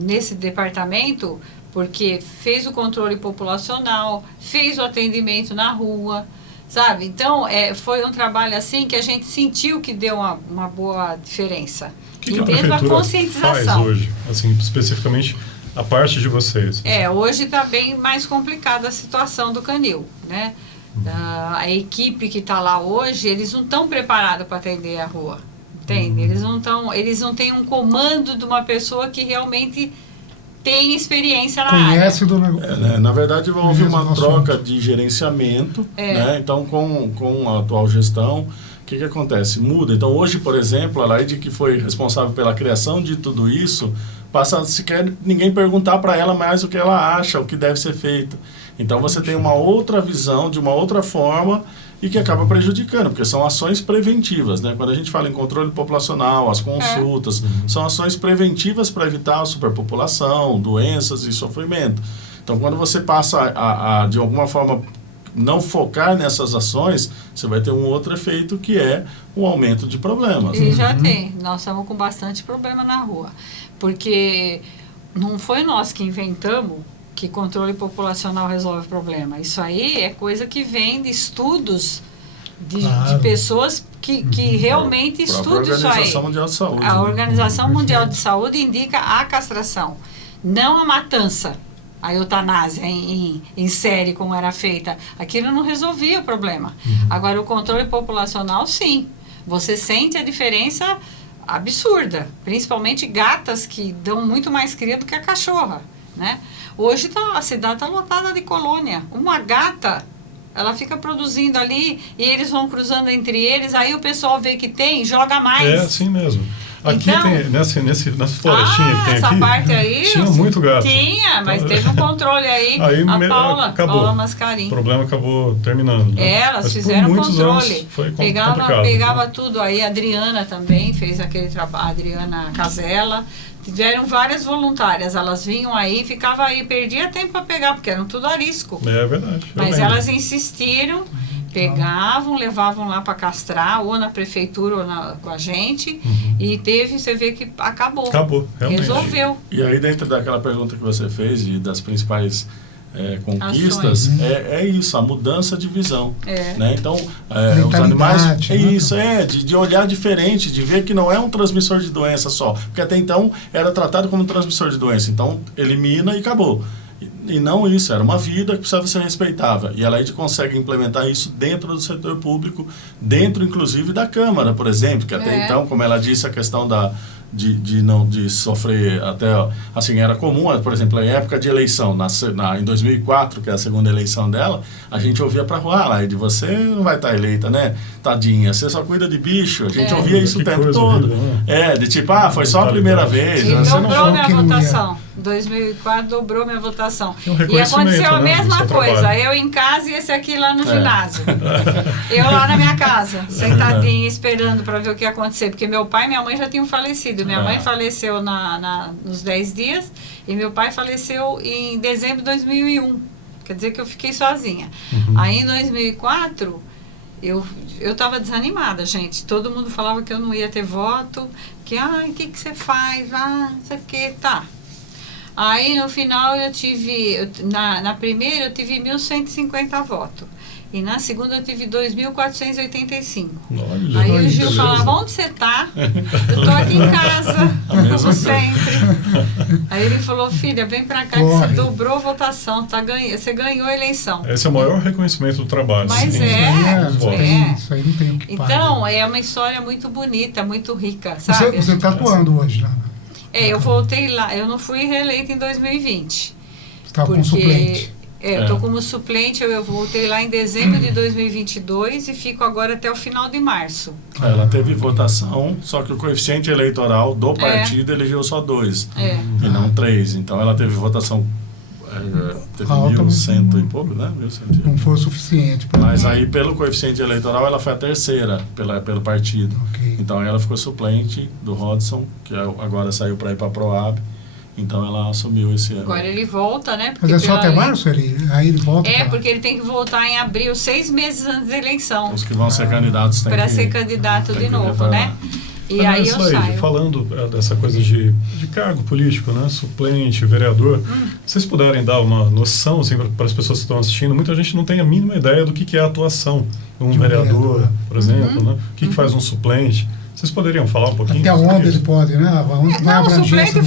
nesse departamento, porque fez o controle populacional, fez o atendimento na rua, sabe? Então, foi um trabalho assim que a gente sentiu que deu uma boa diferença. O que a prefeitura faz hoje, assim, especificamente a parte de vocês? Hoje está bem mais complicada a situação do canil, né? A equipe que está lá hoje, eles não estão preparados para atender a rua, entende? Eles não têm um comando de uma pessoa que realmente tem experiência na Conhece área. Do negócio. Na verdade, houve uma troca de gerenciamento, né? Então, com a atual gestão, o que acontece? Muda. Então, hoje, por exemplo, a Laide, que foi responsável pela criação de tudo isso, passa sequer ninguém perguntar para ela mais o que ela acha, o que deve ser feito. Então, você tem uma outra visão, de uma outra forma, e que acaba prejudicando, porque são ações preventivas, né? Quando a gente fala em controle populacional, as consultas, são ações preventivas para evitar a superpopulação, doenças e sofrimento. Então, quando você passa de alguma forma, não focar nessas ações, você vai ter um outro efeito, que é o aumento de problemas. E já tem. Nós estamos com bastante problema na rua, porque não foi nós que inventamos que controle populacional resolve o problema. Isso aí é coisa que vem de estudos de pessoas que realmente estudam isso aí. A Organização Mundial de Saúde. A Organização Mundial de Saúde indica a castração, não a matança, a eutanásia em série, como era feita. Aquilo não resolvia o problema. Agora, o controle populacional, sim. Você sente a diferença absurda, principalmente gatas que dão muito mais cria do que a cachorra, né? Hoje a cidade está lotada de colônia. Uma gata, ela fica produzindo ali e eles vão cruzando entre eles, aí o pessoal vê que tem, joga mais. É assim mesmo. Aqui então, tem, nessa florestinha que tem essa aqui, parte aí, tinha muito gato. Tinha, mas teve um controle aí, a Paula Mascarim. O problema acabou terminando. Né? Elas fizeram controle. Foi pegava tudo aí. A Adriana também fez aquele trabalho, a Adriana Casella. Tiveram várias voluntárias, elas vinham aí, ficavam aí, perdia tempo para pegar, porque eram tudo arisco. É verdade. Mas elas insistiram, pegavam, levavam lá para castrar, ou na prefeitura ou com a gente, e você vê que acabou. Acabou, realmente. Resolveu. E aí, dentro daquela pergunta que você fez, das principais conquistas, é isso, a mudança de visão. Né? Então, os animais, de olhar diferente, de ver que não é um transmissor de doença só, porque até então era tratado como um transmissor de doença, então elimina e acabou. E não isso, era uma vida que precisava ser respeitada. E a Laide consegue implementar isso dentro do setor público, dentro inclusive da Câmara, por exemplo, que até então, como ela disse, a questão de sofrer até, assim, era comum, por exemplo, em época de eleição, em 2004, que é a segunda eleição dela, a gente ouvia pra rua, Laide, você não vai estar eleita, né? Tadinha, você só cuida de bicho. A gente ouvia isso o tempo todo. De tipo, foi só a primeira vez. E dobrou minha votação. 2004 dobrou minha votação. E aconteceu a mesma coisa. Eu em casa e esse aqui lá no ginásio. Eu lá na minha casa, sentadinha, esperando para ver o que ia acontecer. Porque meu pai e minha mãe já tinham falecido. Minha mãe faleceu nos 10 dias e meu pai faleceu em dezembro de 2001. Quer dizer que eu fiquei sozinha. Aí em 2004... Eu estava desanimada, gente. Todo mundo falava que eu não ia ter voto, que, o que você faz? Não sei o que, tá. Aí, no final, eu tive, na primeira, eu tive 1.150 votos. E na segunda eu tive 2.485. Olha, aí o Gil beleza. falava, onde você tá? Eu tô aqui em casa, como sempre. Aí ele falou, filha, vem pra cá que você dobrou a votação, você ganhou a eleição. Esse é o maior reconhecimento do trabalho. Mas sim. Isso aí não tem o que parar. Então, é uma história muito bonita, muito rica, sabe? Você está atuando hoje lá? Eu voltei lá, eu não fui reeleita em 2020. Você estava como suplente? Eu estou como suplente, eu voltei lá em dezembro de 2022 e fico agora até o final de março. Ela teve votação, só que o coeficiente eleitoral do partido elegeu só 2 e não 3. Então ela teve votação, teve 1.100 e pouco, né? 1.100. Não foi o suficiente. Mas aí pelo coeficiente eleitoral ela foi a terceira pelo partido. Okay. Então ela ficou suplente do Rodson, que agora saiu para ir para a Proab. Então ela assumiu esse ano. Agora ele volta, né? Mas é só até março? Aí ele volta? Porque ele tem que voltar em abril, 6 meses antes da eleição. Os que vão ser candidatos têm para que ser candidato de novo, né? E aí eu Laíde, saio. falando dessa coisa de cargo político, né? Suplente, vereador, vocês puderem dar uma noção assim, para as pessoas que estão assistindo, muita gente não tem a mínima ideia do que é a atuação de um vereador, por exemplo, né? O que faz um suplente? Vocês poderiam falar um pouquinho? Até onde ele pode, né? Não, o suplente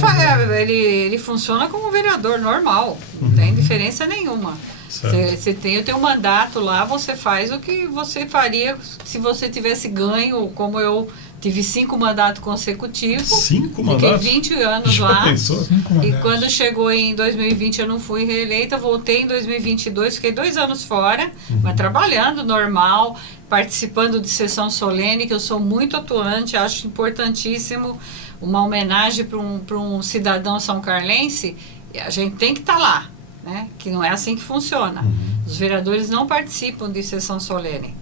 ele funciona como vereador normal, não tem diferença nenhuma. Você tem o teu mandato lá, você faz o que você faria se você tivesse ganho, como eu tive 5 mandatos consecutivos. 5 mandatos? Fiquei 20 anos lá. Pensou? E quando chegou em 2020 eu não fui reeleita, voltei em 2022, fiquei 2 anos fora, mas trabalhando normal, participando de sessão solene, que eu sou muito atuante, acho importantíssimo uma homenagem para um cidadão são-carlense, a gente tem que estar lá, né? Que não é assim que funciona. Os vereadores não participam de sessão solene.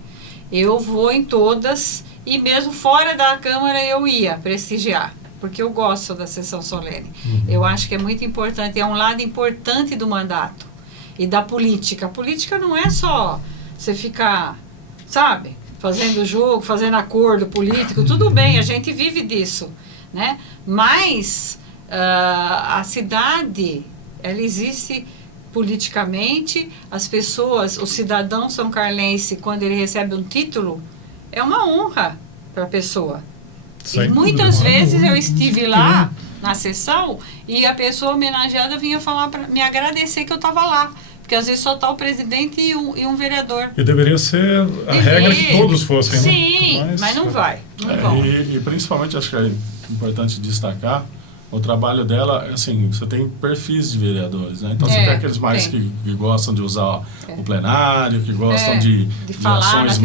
Eu vou em todas, e mesmo fora da Câmara eu ia prestigiar, porque eu gosto da sessão solene. Eu acho que é muito importante, é um lado importante do mandato e da política. A política não é só você ficar, sabe, fazendo jogo, fazendo acordo político, tudo bem, a gente vive disso, né? Mas a cidade, ela existe politicamente, as pessoas, o cidadão são-carlense, quando ele recebe um título, é uma honra para a pessoa. E muitas vezes eu estive lá na sessão e a pessoa homenageada vinha falar me agradecer que eu estava lá. Porque às vezes só está o presidente e um vereador. E deveria ser a regra que todos fossem, né? Sim, mas não vai. Não vão. E principalmente, acho que é importante destacar, o trabalho dela, assim, você tem perfis de vereadores, né? Então você tem aqueles mais que gostam de usar o plenário, que gostam de ações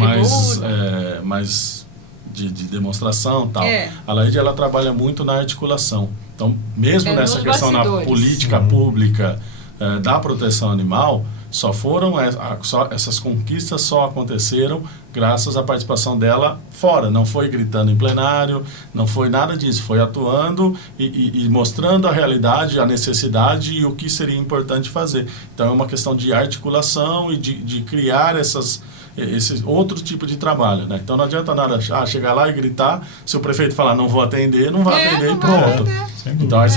mais de demonstração e tal. A Laíde, ela trabalha muito na articulação. Então, mesmo nessa questão na política pública da proteção animal, essas conquistas só aconteceram graças à participação dela fora. Não foi gritando em plenário, não foi nada disso. Foi atuando e mostrando a realidade, a necessidade e o que seria importante fazer. Então é uma questão de articulação e de criar esse outro tipo de trabalho, né? Então não adianta nada chegar lá e gritar, se o prefeito falar não vou atender, não vai atender e pronto. Então aí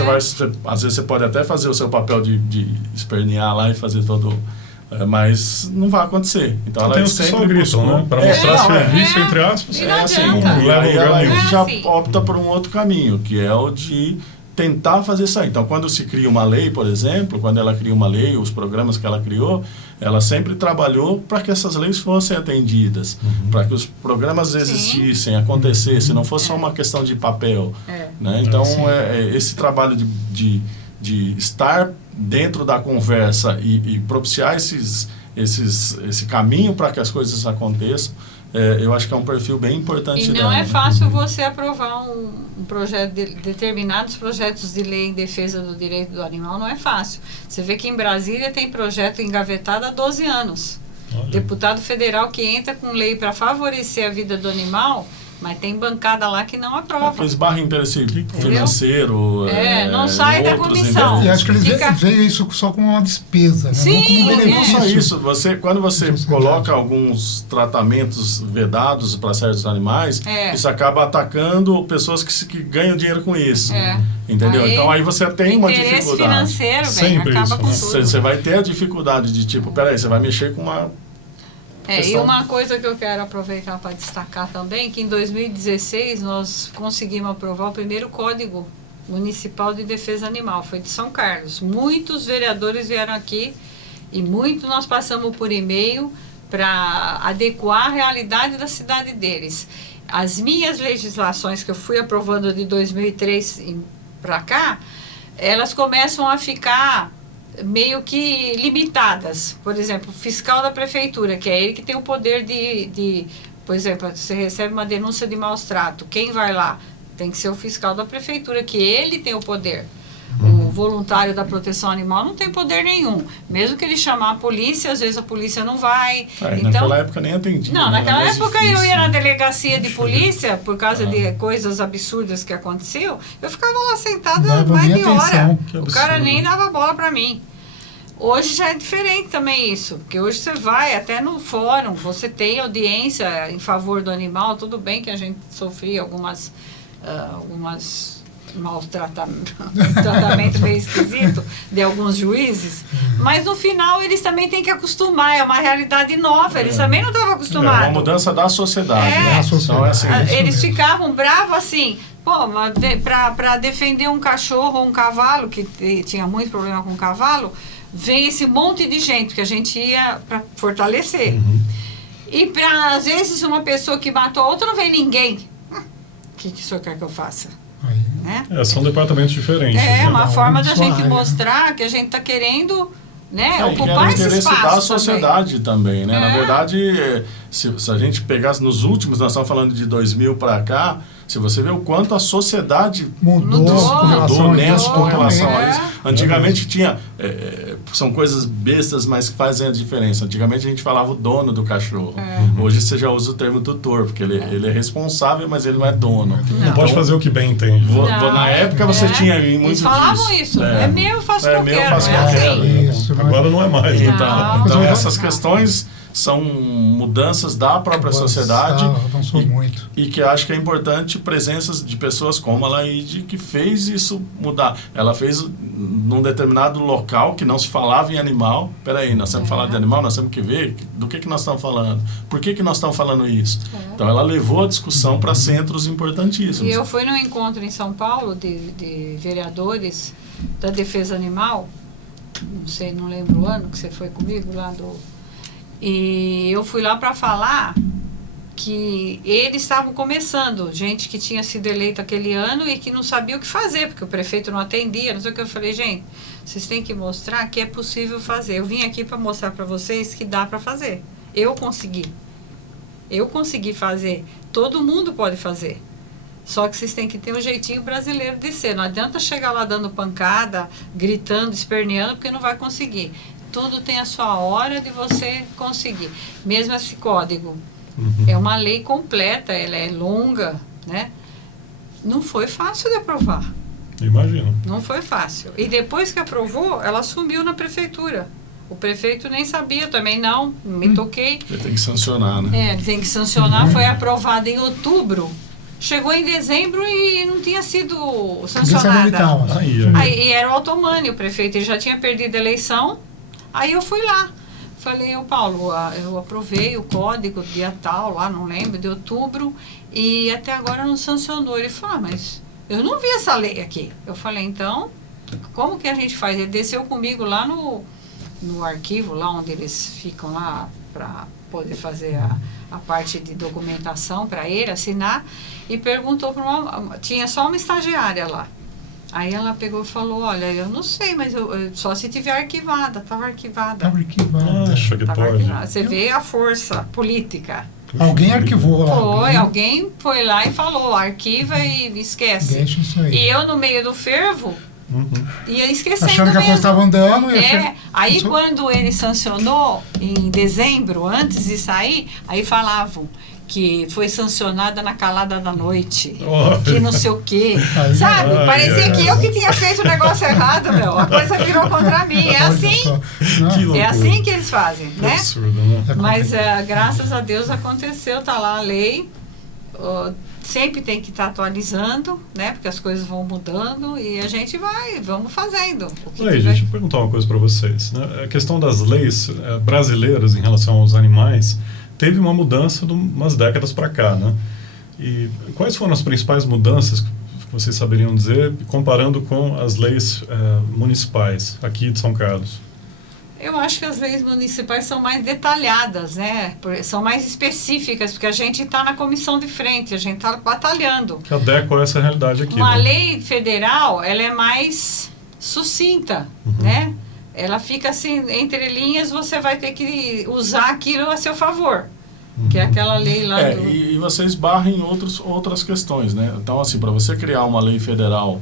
às vezes você pode até fazer o seu papel de espernear lá e fazer todo... mas não vai acontecer. Então ela tem os que só gritam, né? Para mostrar serviço, entre aspas. E assim, e aí ela já opta por um outro caminho, que é o de tentar fazer sair. Então, quando se cria uma lei, por exemplo, quando ela cria uma lei, os programas que ela criou, ela sempre trabalhou para que essas leis fossem atendidas, para que os programas existissem, acontecessem, não fosse só uma questão de papel. Né? Então, esse trabalho de estar dentro da conversa e propiciar esse caminho para que as coisas aconteçam, eu acho que é um perfil bem importante dela. E não é fácil você aprovar um projeto, determinados projetos de lei em defesa do direito do animal, não é fácil. Você vê que em Brasília tem projeto engavetado há 12 anos. Olha. Deputado federal que entra com lei para favorecer a vida do animal, mas tem bancada lá que não aprova. Esbarra em interesse financeiro. Não sai da comissão. E acho que eles veio isso só como uma despesa, né? Sim, não só isso. Quando você coloca alguns tratamentos vedados para certos animais, isso acaba atacando pessoas que ganham dinheiro com isso. Entendeu? Então aí você tem uma dificuldade. Interesse financeiro, acaba com tudo. Você vai ter a dificuldade de peraí, você vai mexer com E uma coisa que eu quero aproveitar para destacar também, que em 2016 nós conseguimos aprovar o primeiro Código Municipal de Defesa Animal, foi de São Carlos. Muitos vereadores vieram aqui e muito nós passamos por e-mail para adequar a realidade da cidade deles. As minhas legislações que eu fui aprovando de 2003 para cá, elas começam a ficar meio que limitadas. Por exemplo, o fiscal da prefeitura, que é ele que tem o poder de por exemplo, você recebe uma denúncia de maus-trato, quem vai lá? Tem que ser o fiscal da prefeitura, que ele tem o poder. O voluntário da proteção animal não tem poder nenhum. Mesmo que ele chamar a polícia, às vezes a polícia não vai. Então, naquela época nem atendia. Não, naquela época difícil. Eu ia na delegacia de polícia, por causa de coisas absurdas que aconteceu, eu ficava lá sentada mais de hora. O cara nem dava bola para mim. Hoje já é diferente também isso, porque hoje você vai até no fórum, você tem audiência em favor do animal, tudo bem que a gente sofria algumas tratamento meio esquisito de alguns juízes, mas no final eles também têm que acostumar, é uma realidade nova, eles também não estavam acostumados. É uma mudança da sociedade. Eles ficavam bravos assim, para defender um cachorro ou um cavalo, que tinha muito problema com cavalo, vem esse monte de gente que a gente ia para fortalecer. E para, às vezes, uma pessoa que matou outra, não vem ninguém. O que o senhor quer que eu faça? Né? São departamentos diferentes. É uma forma da gente mostrar que a gente está querendo, né, ocupar esse espaço da sociedade também, né? Na verdade, se a gente pegasse nos últimos, nós estamos falando de 2000 para cá, se você vê o quanto a sociedade mudou com relação a isso. Antigamente tinha, são coisas bestas, mas que fazem a diferença. Antigamente a gente falava o dono do cachorro. Hoje você já usa o termo tutor, porque ele é responsável, mas ele não é dono. Não pode fazer o que bem entende. Na época você tinha muito disso. Eles falavam isso. É meu, eu faço o que eu quero. Agora não é mais. Então essas questões são mudanças da própria sociedade e que acho que é importante presenças de pessoas como a Laide, que fez isso mudar. Ela fez num determinado local que não se falava em animal. Peraí, nós temos que falar de animal, nós temos que ver do que nós estamos falando. Por que nós estamos falando isso? Então ela levou a discussão para centros importantíssimos. E eu fui num encontro em São Paulo de vereadores da defesa animal, não lembro o ano que você foi comigo lá e eu fui lá para falar que eles estavam começando, gente que tinha sido eleita aquele ano e que não sabia o que fazer, porque o prefeito não atendia, não sei o que. Eu falei, gente, vocês têm que mostrar que é possível fazer. Eu vim aqui para mostrar para vocês que dá para fazer. Eu consegui fazer. Todo mundo pode fazer. Só que vocês têm que ter um jeitinho brasileiro de ser. Não adianta chegar lá dando pancada, gritando, esperneando, porque não vai conseguir. Tudo tem a sua hora de você conseguir. Mesmo esse código. É uma lei completa, ela é longa, né? Não foi fácil de aprovar. Imagino. Não foi fácil. E depois que aprovou, ela sumiu na prefeitura. O prefeito nem sabia também, não me toquei. Ele tem que sancionar, né? Tem que sancionar. Foi aprovado em outubro. Chegou em dezembro e não tinha sido sancionada. Aí era o Otomani, o prefeito, ele já tinha perdido a eleição. Aí eu fui lá. Falei, Paulo, eu aprovei o código dia tal, lá, não lembro, de outubro, e até agora não sancionou. Ele falou, mas eu não vi essa lei aqui. Eu falei, então, como que a gente faz? Ele desceu comigo lá no arquivo, lá onde eles ficam lá para poder fazer a parte de documentação para ele assinar, e perguntou para tinha só uma estagiária lá. Aí ela pegou e falou, olha, eu não sei, mas eu só se tiver arquivada, estava arquivada. Acho que pode. Você vê a força política. Alguém arquivou lá. Alguém foi lá e falou, arquiva e esquece. Deixa isso aí. E eu, no meio do fervo, ia esquecendo achando que a coisa estava andando. Aí quando ele sancionou, em dezembro, antes de sair, aí falavam que foi sancionada na calada da noite, que não sei o quê, sabe? Parecia que eu que tinha feito o negócio errado, meu. A coisa virou contra mim. É assim que eles fazem, né? Absurdo, né? Mas graças a Deus aconteceu, tá lá a lei, sempre tem que estar atualizando, né? Porque as coisas vão mudando e a gente vamos fazendo. Deixa eu perguntar uma coisa para vocês, né? A questão das leis brasileiras em relação aos animais teve uma mudança de umas décadas para cá, né? E quais foram as principais mudanças que vocês saberiam dizer, comparando com as leis municipais aqui de São Carlos? Eu acho que as leis municipais são mais detalhadas, né? São mais específicas, porque a gente está na comissão de frente, a gente está batalhando. Que adequa essa realidade aqui. Uma né? lei federal, ela é mais sucinta, né? Ela fica assim, entre linhas, você vai ter que usar aquilo a seu favor. Que é aquela lei lá do... E você esbarra em outras questões, né? Então, assim, para você criar uma lei federal...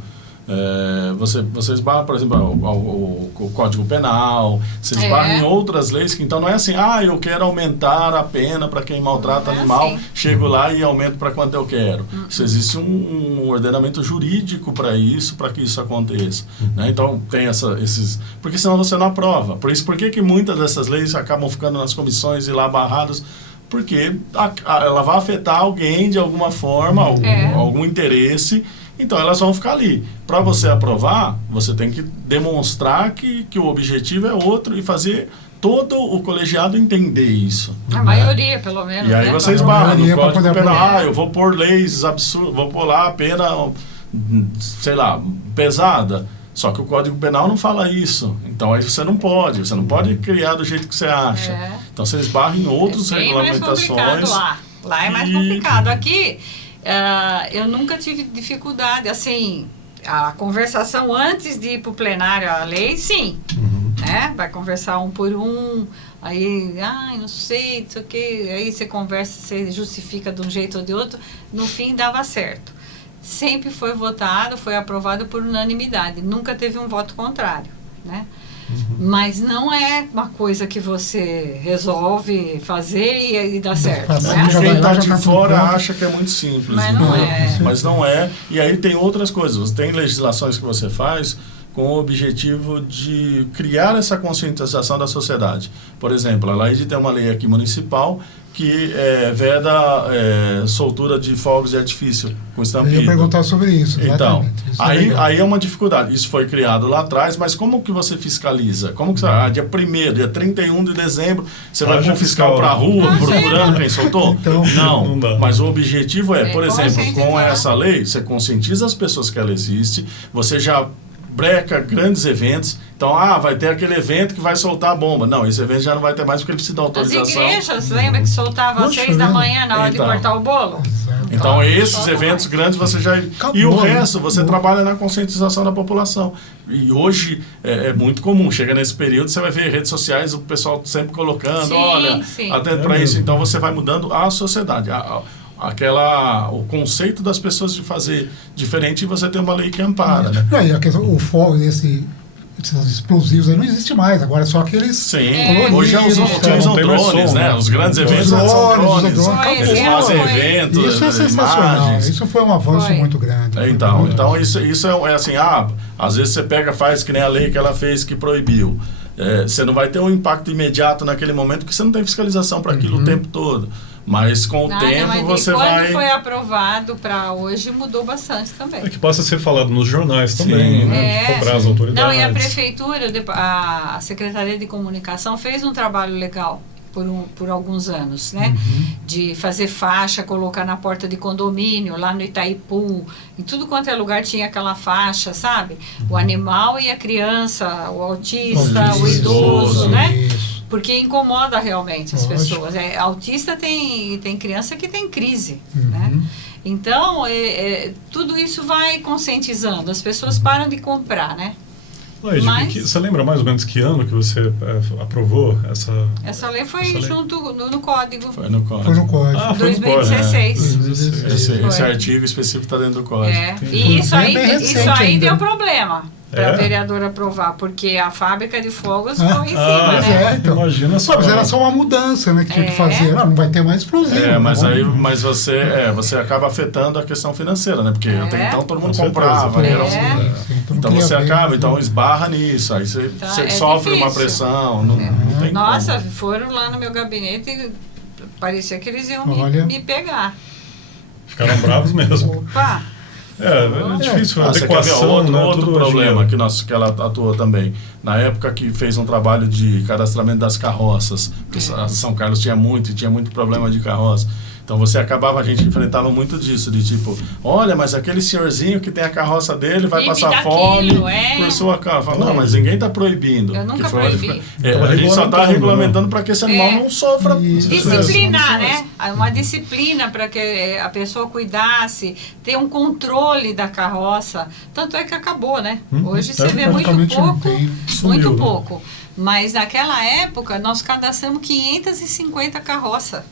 você esbarra, por exemplo, o Código Penal, você esbarra em outras leis que então não é assim, eu quero aumentar a pena para quem maltrata animal, assim. Chego lá e aumento para quanto eu quero. Isso existe um ordenamento jurídico para isso, para que isso aconteça. Né? Então tem esses... Porque senão você não aprova. Por que muitas dessas leis acabam ficando nas comissões e lá barradas? Porque ela vai afetar alguém de alguma forma, algum interesse. Então, elas vão ficar ali. Para você aprovar, você tem que demonstrar que o objetivo é outro e fazer todo o colegiado entender isso. A maioria, pelo menos. E aí né? você esbarra no Código Penal. Eu vou pôr leis absurdas, vou pôr lá a pena, sei lá, pesada. Só que o Código Penal não fala isso. Então, aí você não pode criar do jeito que você acha. Então, você esbarra em outras regulamentações. É mais complicado lá é mais complicado. Aqui... eu nunca tive dificuldade, assim, a conversação antes de ir para o plenário a lei, sim, né? Vai conversar um por um, aí, não sei o que, aí você conversa, você justifica de um jeito ou de outro, no fim dava certo. Sempre foi votado, foi aprovado por unanimidade, nunca teve um voto contrário, né? Mas não é uma coisa que você resolve fazer e dá certo. Né? Quem está de fora acha que é muito simples. Mas não é. Mas não é. E aí tem outras coisas. Tem legislações que você faz com o objetivo de criar essa conscientização da sociedade. Por exemplo, a Laíde tem uma lei aqui municipal que veda soltura de fogos de artifício com estampido. Eu ia perguntar sobre isso. Então, aí é uma dificuldade. Isso foi criado lá atrás, mas como que você fiscaliza? Como que dia 1º, dia 31 de dezembro, você vai pôr um fiscal para a rua procurando quem soltou? Então, não, mas o objetivo por exemplo, com essa lei, você conscientiza as pessoas que ela existe, você já breca grandes eventos. Então, vai ter aquele evento que vai soltar a bomba. Não, esse evento já não vai ter mais porque ele precisa da autorização. As igrejas, lembra que soltavam às 6 da manhã na hora de cortar o bolo? Então, esses eventos grandes você já... E o resto, você trabalha na conscientização da população. E hoje é muito comum. Chega nesse período, você vai ver redes sociais, o pessoal sempre colocando, até para isso. Então, você vai mudando a sociedade. O conceito das pessoas de fazer diferente, e você tem uma lei que ampara. Né? E a questão, o fogo, esses explosivos aí não existe mais, agora é só aqueles... Sim, hoje utilizam drones, né? Os grandes eventos são drones. Eles fazem eventos, isso é sensacional, imagens. Isso foi um avanço muito grande. Então isso é assim, às vezes você faz que nem a lei que ela fez que proibiu. Você não vai ter um impacto imediato naquele momento, porque você não tem fiscalização para aquilo o tempo todo. Mas com o tempo você vai... Quando foi aprovado para hoje, mudou bastante também. Que passa a ser falado nos jornais também, né? Cobrar as autoridades. Não, e a prefeitura, a Secretaria de Comunicação fez um trabalho legal por alguns anos, né? De fazer faixa, colocar na porta de condomínio, lá no Itaipu, em tudo quanto é lugar tinha aquela faixa, sabe? O animal e a criança, o autista, o idoso, né? Porque incomoda realmente as pessoas. Autista tem criança que tem crise, né? Então, tudo isso vai conscientizando. As pessoas param de comprar, né? Você lembra mais ou menos que ano que você aprovou essa... Essa lei foi junto no Código. Foi no Código. Foi no Código. 2016. Esse artigo específico está dentro do Código. E isso aí deu problema para a vereadora aprovar, porque a fábrica de fogos ficou em cima, né? Então. Imagina só. Mas era só uma mudança, né, que tinha que fazer. Não vai ter mais explosivo. Mas você acaba afetando a questão financeira, né? Porque até então todo mundo comprava. Então você acaba, esbarra nisso. Aí você sofre uma pressão. Não tem Nossa, como. foram lá no meu gabinete e parecia que eles iam me pegar. Ficaram bravos mesmo. Opa! É difícil, a você quer ver adequação, outro né? Tudo problema que ela atuou também. Na época que fez um trabalho de cadastramento das carroças, porque São Carlos tinha muito problema de carroça. Então a gente enfrentava muito disso, de tipo, olha, mas aquele senhorzinho que tem a carroça dele vai passar fome por sua carroça. Não, mas ninguém está proibindo. Eu nunca proibi. A gente só está regulamentando para que esse animal não sofra. Disciplinar, né? Uma disciplina para que a pessoa cuidasse, ter um controle da carroça. Tanto é que acabou, né? Hoje você vê muito pouco, muito pouco. Mas naquela época nós cadastramos 550 carroças.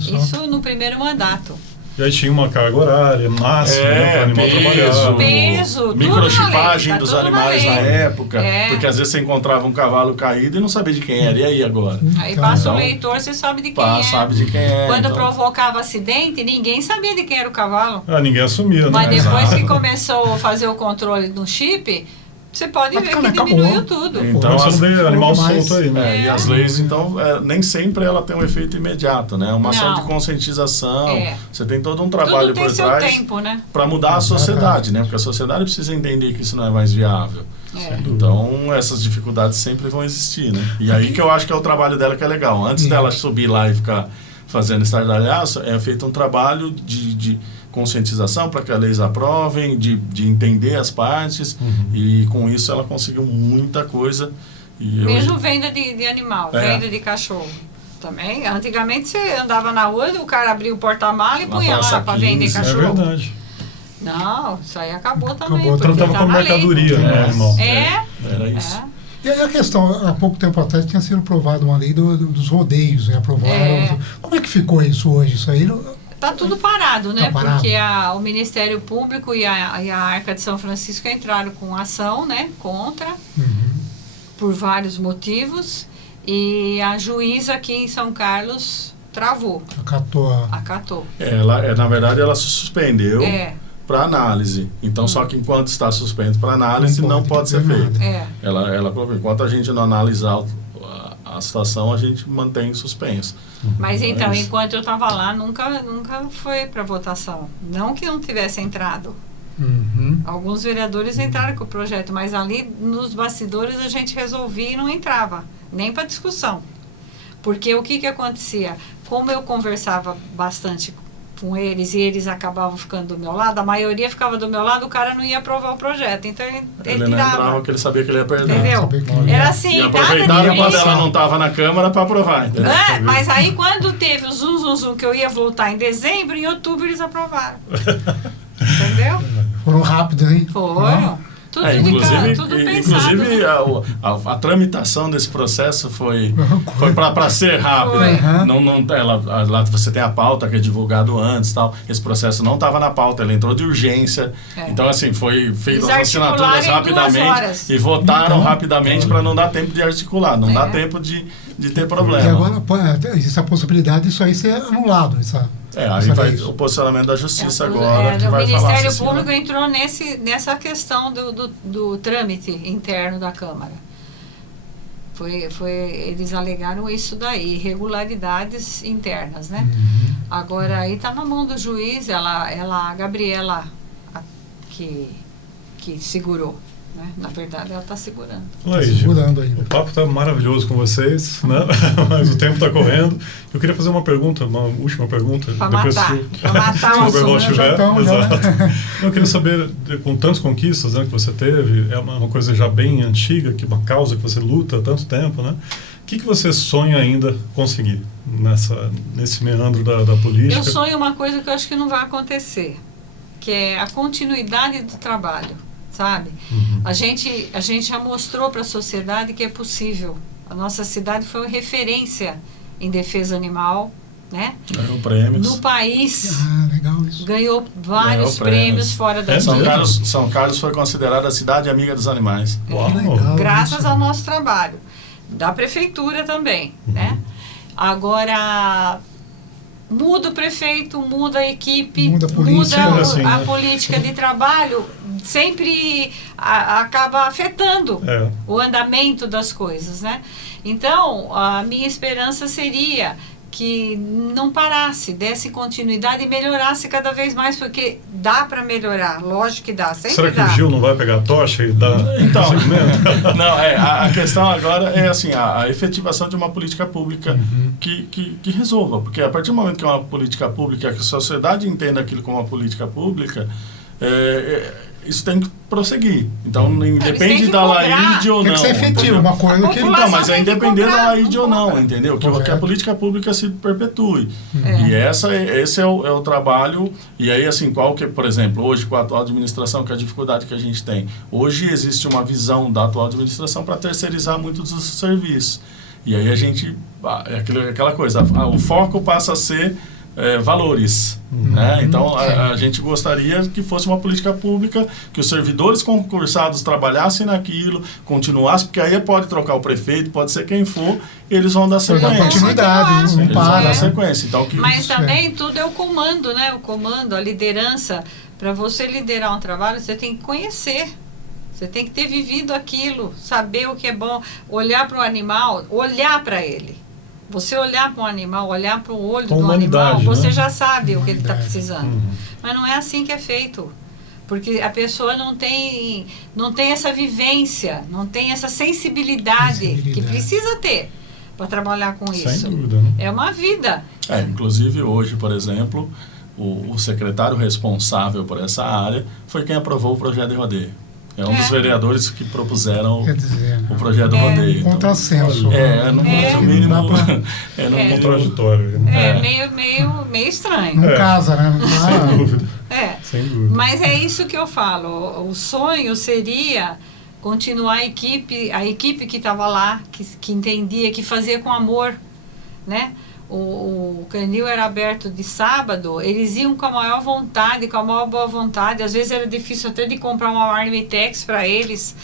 Isso no primeiro mandato. E aí tinha uma carga horária máxima para o animal trabalhar. Peso, microchipagem dos animais na época. Porque às vezes você encontrava um cavalo caído e não sabia de quem era. E aí agora? Aí passa o leitor, você sabe de quem é. Sabe de quem é. Quando provocava acidente, ninguém sabia de quem era o cavalo. Ninguém assumia, né? Mas depois que começou a fazer o controle no chip, você pode ver que diminuiu tudo. Então, você não vê animal solto aí, né? E as leis, então, nem sempre ela tem um efeito imediato, né? Uma ação de conscientização. Você tem todo um trabalho por trás para mudar a sociedade, né? Porque a sociedade precisa entender que isso não é mais viável. Então, essas dificuldades sempre vão existir, né? E aí que eu acho que é o trabalho dela que é legal. Antes dela subir lá e ficar fazendo estardalhaço, é feito um trabalho de conscientização para que as leis aprovem, de entender as partes, e com isso ela conseguiu muita coisa. Mesmo venda de animal, venda de cachorro também. Antigamente você andava na rua, o cara abria o porta-mala e punha lá para vender cachorro. É verdade. Não, isso aí acabou também. Então estava como mercadoria, né, animal. Era isso. E aí a questão, há pouco tempo atrás tinha sido aprovada uma lei dos rodeios, aprovaram. Como é que ficou isso hoje? Isso aí está tudo parado, né? Tá parado. Porque o Ministério Público e a Arca de São Francisco entraram com ação, né? Contra, por vários motivos. E a juíza aqui em São Carlos travou. Acatou. Na verdade, ela suspendeu para análise. Então, só que enquanto está suspenso para análise, não pode ser feito. Ela colocou, enquanto a gente não analisar a situação, a gente mantém suspenso. Mas então, enquanto eu estava lá, nunca foi para votação. Não que não tivesse entrado. Alguns vereadores entraram com o projeto, mas ali nos bastidores a gente resolvia e não entrava, nem para discussão. Porque o que acontecia? Como eu conversava bastante com eles e eles acabavam ficando do meu lado, a maioria ficava do meu lado, o cara não ia aprovar o projeto. Então ele tirava. Que ele sabia que ele ia perder. Entendeu? Era assim, e aproveitaram quando ela não estava na Câmara para aprovar. Mas aí quando teve o zum que eu ia voltar em dezembro, em outubro eles aprovaram. Entendeu? Foram rápidos, hein? Foram. Tudo inclusive a tramitação desse processo foi para ser rápido. Lá você tem a pauta que é divulgado antes, tal. Esse processo não estava na pauta, ele entrou de urgência. Então assim, foi feito as assinaturas rapidamente e votaram rapidamente para não dar tempo de articular, não dá tempo de ter problema. E agora existe a possibilidade disso aí ser anulado, aí vai o posicionamento da justiça agora. O Ministério Público entrou nessa questão do trâmite interno da Câmara. Eles alegaram isso daí, irregularidades internas, né? Agora aí está na mão do juiz, a Gabriela que segurou. Na verdade, ela está segurando. O papo está maravilhoso com vocês, né? Mas o tempo está correndo. Eu queria fazer uma última pergunta. Para matar o assunto. Eu queria saber, com tantas conquistas, né, que você teve, é uma coisa já bem antiga, uma causa que você luta há tanto tempo, né? O que você sonha ainda conseguir nesse meandro da política? Eu sonho uma coisa que eu acho que não vai acontecer, que é a continuidade do trabalho. Sabe? A gente já mostrou para a sociedade que é possível. A nossa cidade foi uma referência em defesa animal, né? Ganhou prêmios. No país, legal isso. Ganhou vários prêmios fora da São Carlos foi considerada a cidade amiga dos animais. Legal, graças ao nosso trabalho. Da prefeitura também, né? Agora, muda o prefeito, muda a equipe, muda a política de trabalho, sempre acaba afetando o andamento das coisas, né? Então, a minha esperança seria que não parasse, desse continuidade e melhorasse cada vez mais, porque dá para melhorar, lógico que dá, sempre Será que dá. o Gil não vai pegar a tocha e dar segmento? Não, a questão agora é assim, a efetivação de uma política pública que resolva, porque a partir do momento que é uma política pública, que a sociedade entenda aquilo como uma política pública, isso tem que prosseguir. Então, independe da Laíde ou não. Tem que ser efetivo, uma coisa que... Então, mas é independente da Laíde ou não, entendeu? Que a política pública se perpetue. E esse é o trabalho. E aí, assim, por exemplo, hoje com a atual administração, que é a dificuldade que a gente tem. Hoje existe uma visão da atual administração para terceirizar muitos dos serviços. E aí a gente... aquela coisa, o foco passa a ser... valores, né? Então a gente gostaria que fosse uma política pública, que os servidores concursados trabalhassem naquilo, continuassem, porque aí pode trocar o prefeito, pode ser quem for, eles vão dar sequência. Continuidade, não eles para. vão dar sequência. Então, Mas também tudo é o comando, né? O comando, a liderança. Para você liderar um trabalho, você tem que conhecer. Você tem que ter vivido aquilo, saber o que é bom, olhar para o animal, olhar para ele. Você olhar para um animal, olhar para o olho do animal, você já sabe o que ele está precisando. Mas não é assim que é feito. Porque a pessoa não tem essa vivência, não tem essa sensibilidade que precisa ter para trabalhar com isso. Sem dúvida, né? É uma vida. Inclusive hoje, por exemplo, o secretário responsável por essa área foi quem aprovou o projeto de rodeio. É um dos vereadores que propuseram o projeto de rodeio. Contrassenso. No mínimo. Contraditório. Meio estranho. Não casa, né? Sem dúvida. Sem dúvida. Mas é isso que eu falo. O sonho seria continuar a equipe que estava lá, que entendia, que fazia com amor, né? O canil era aberto de sábado, eles iam com a maior vontade, com a maior boa vontade. Às vezes era difícil até de comprar uma Armitex para eles.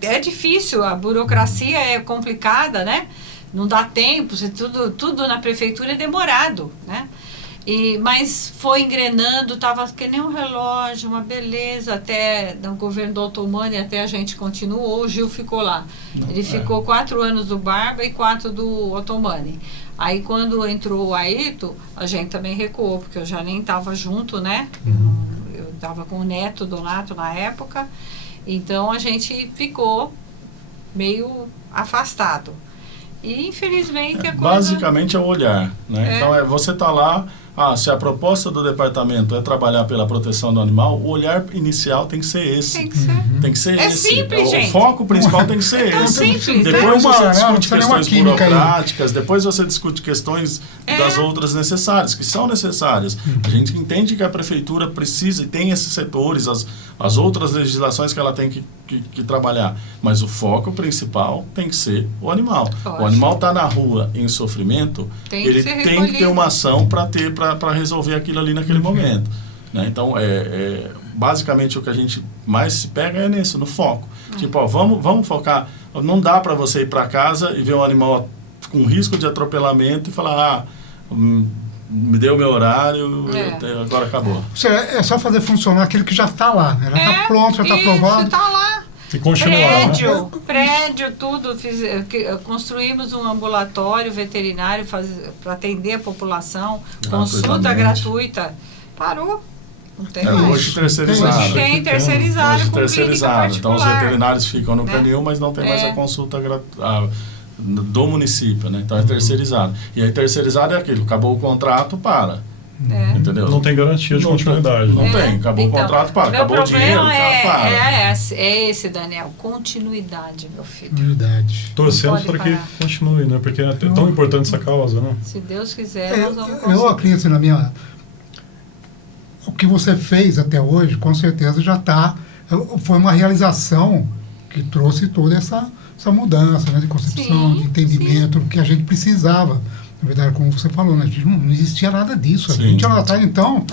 É difícil, a burocracia é complicada, né? Não dá tempo, tudo na prefeitura é demorado, né? Mas foi engrenando, estava que nem um relógio, uma beleza, até no governo do Otomani, até a gente continuou, o Gil ficou lá. Ele ficou 4 anos do Barba e 4 do Otomani. Aí quando entrou o Ayrton, a gente também recuou, porque eu já nem estava junto, né? Eu estava com o neto do Nato na época, então a gente ficou meio afastado. E infelizmente a coisa... Basicamente é o olhar, né? Então você está lá, se a proposta do departamento é trabalhar pela proteção do animal, o olhar inicial tem que ser esse. Tem que ser esse. Simples, gente. O foco principal tem que ser esse. Simples, depois você discute questões burocráticas, depois você discute questões das outras necessárias, que são necessárias. A gente entende que a prefeitura precisa e tem esses setores, as outras legislações que ela tem que trabalhar, mas o foco principal tem que ser o animal. O animal está na rua em sofrimento, ele tem que ter uma ação para resolver aquilo ali naquele momento, né? Então, basicamente o que a gente mais se pega é nisso, no foco. Tipo, vamos focar. Não dá para você ir para casa e ver um animal com risco de atropelamento e falar, me deu meu horário, agora acabou. É só fazer funcionar aquilo que já está lá, né? Já está pronto, já está aprovado. Está lá. E continuar, prédio, tudo. Construímos um ambulatório veterinário para atender a população, consulta gratuita. Parou. Não tem mais. Hoje terceirizado. Tem terceirizado. Hoje com terceirizado. Então os veterinários ficam no canil, mas não tem mais a consulta do município, né? Então é terceirizado. E aí terceirizado é aquilo, acabou o contrato, para. Entendeu? Não tem garantia de continuidade. Não tem, acabou o contrato, para. Acabou o dinheiro, para. É esse, Daniel, continuidade, meu filho. Continuidade. Torcemos para que continue, né? Porque é tão importante essa causa, né? Se Deus quiser, nós vamos conseguir. Eu acredito na minha... O que você fez até hoje, com certeza já foi uma realização que trouxe toda essa mudança, né, de concepção, de entendimento, que a gente precisava. Na verdade, como você falou, né, não existia nada disso. 20 anos atrás, então,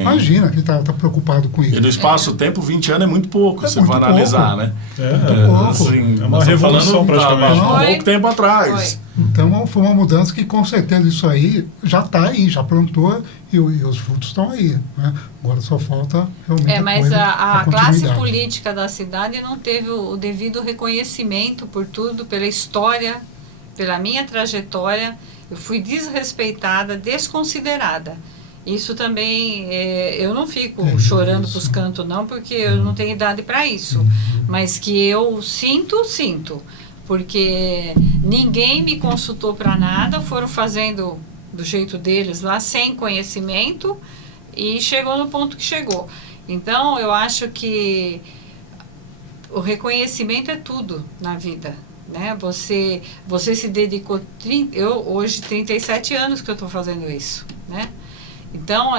imagina que ele está preocupado com isso. E no espaço-tempo, 20 anos é muito pouco, você vai analisar, né? É uma revolução praticamente. Há pouco tempo atrás. Então, foi uma mudança que, com certeza, isso aí já está aí, já plantou e os frutos estão aí, né? Agora só falta realmente mas a classe política da cidade não teve o devido reconhecimento por tudo, pela história, pela minha trajetória. Eu fui desrespeitada, desconsiderada. Isso também, eu não fico chorando pros cantos não, porque eu não tenho idade para isso. Mas que eu sinto. Porque ninguém me consultou para nada, foram fazendo do jeito deles lá, sem conhecimento, e chegou no ponto que chegou. Então, eu acho que o reconhecimento é tudo na vida, né? Você se dedicou, hoje 37 anos que eu estou fazendo isso, né? Então,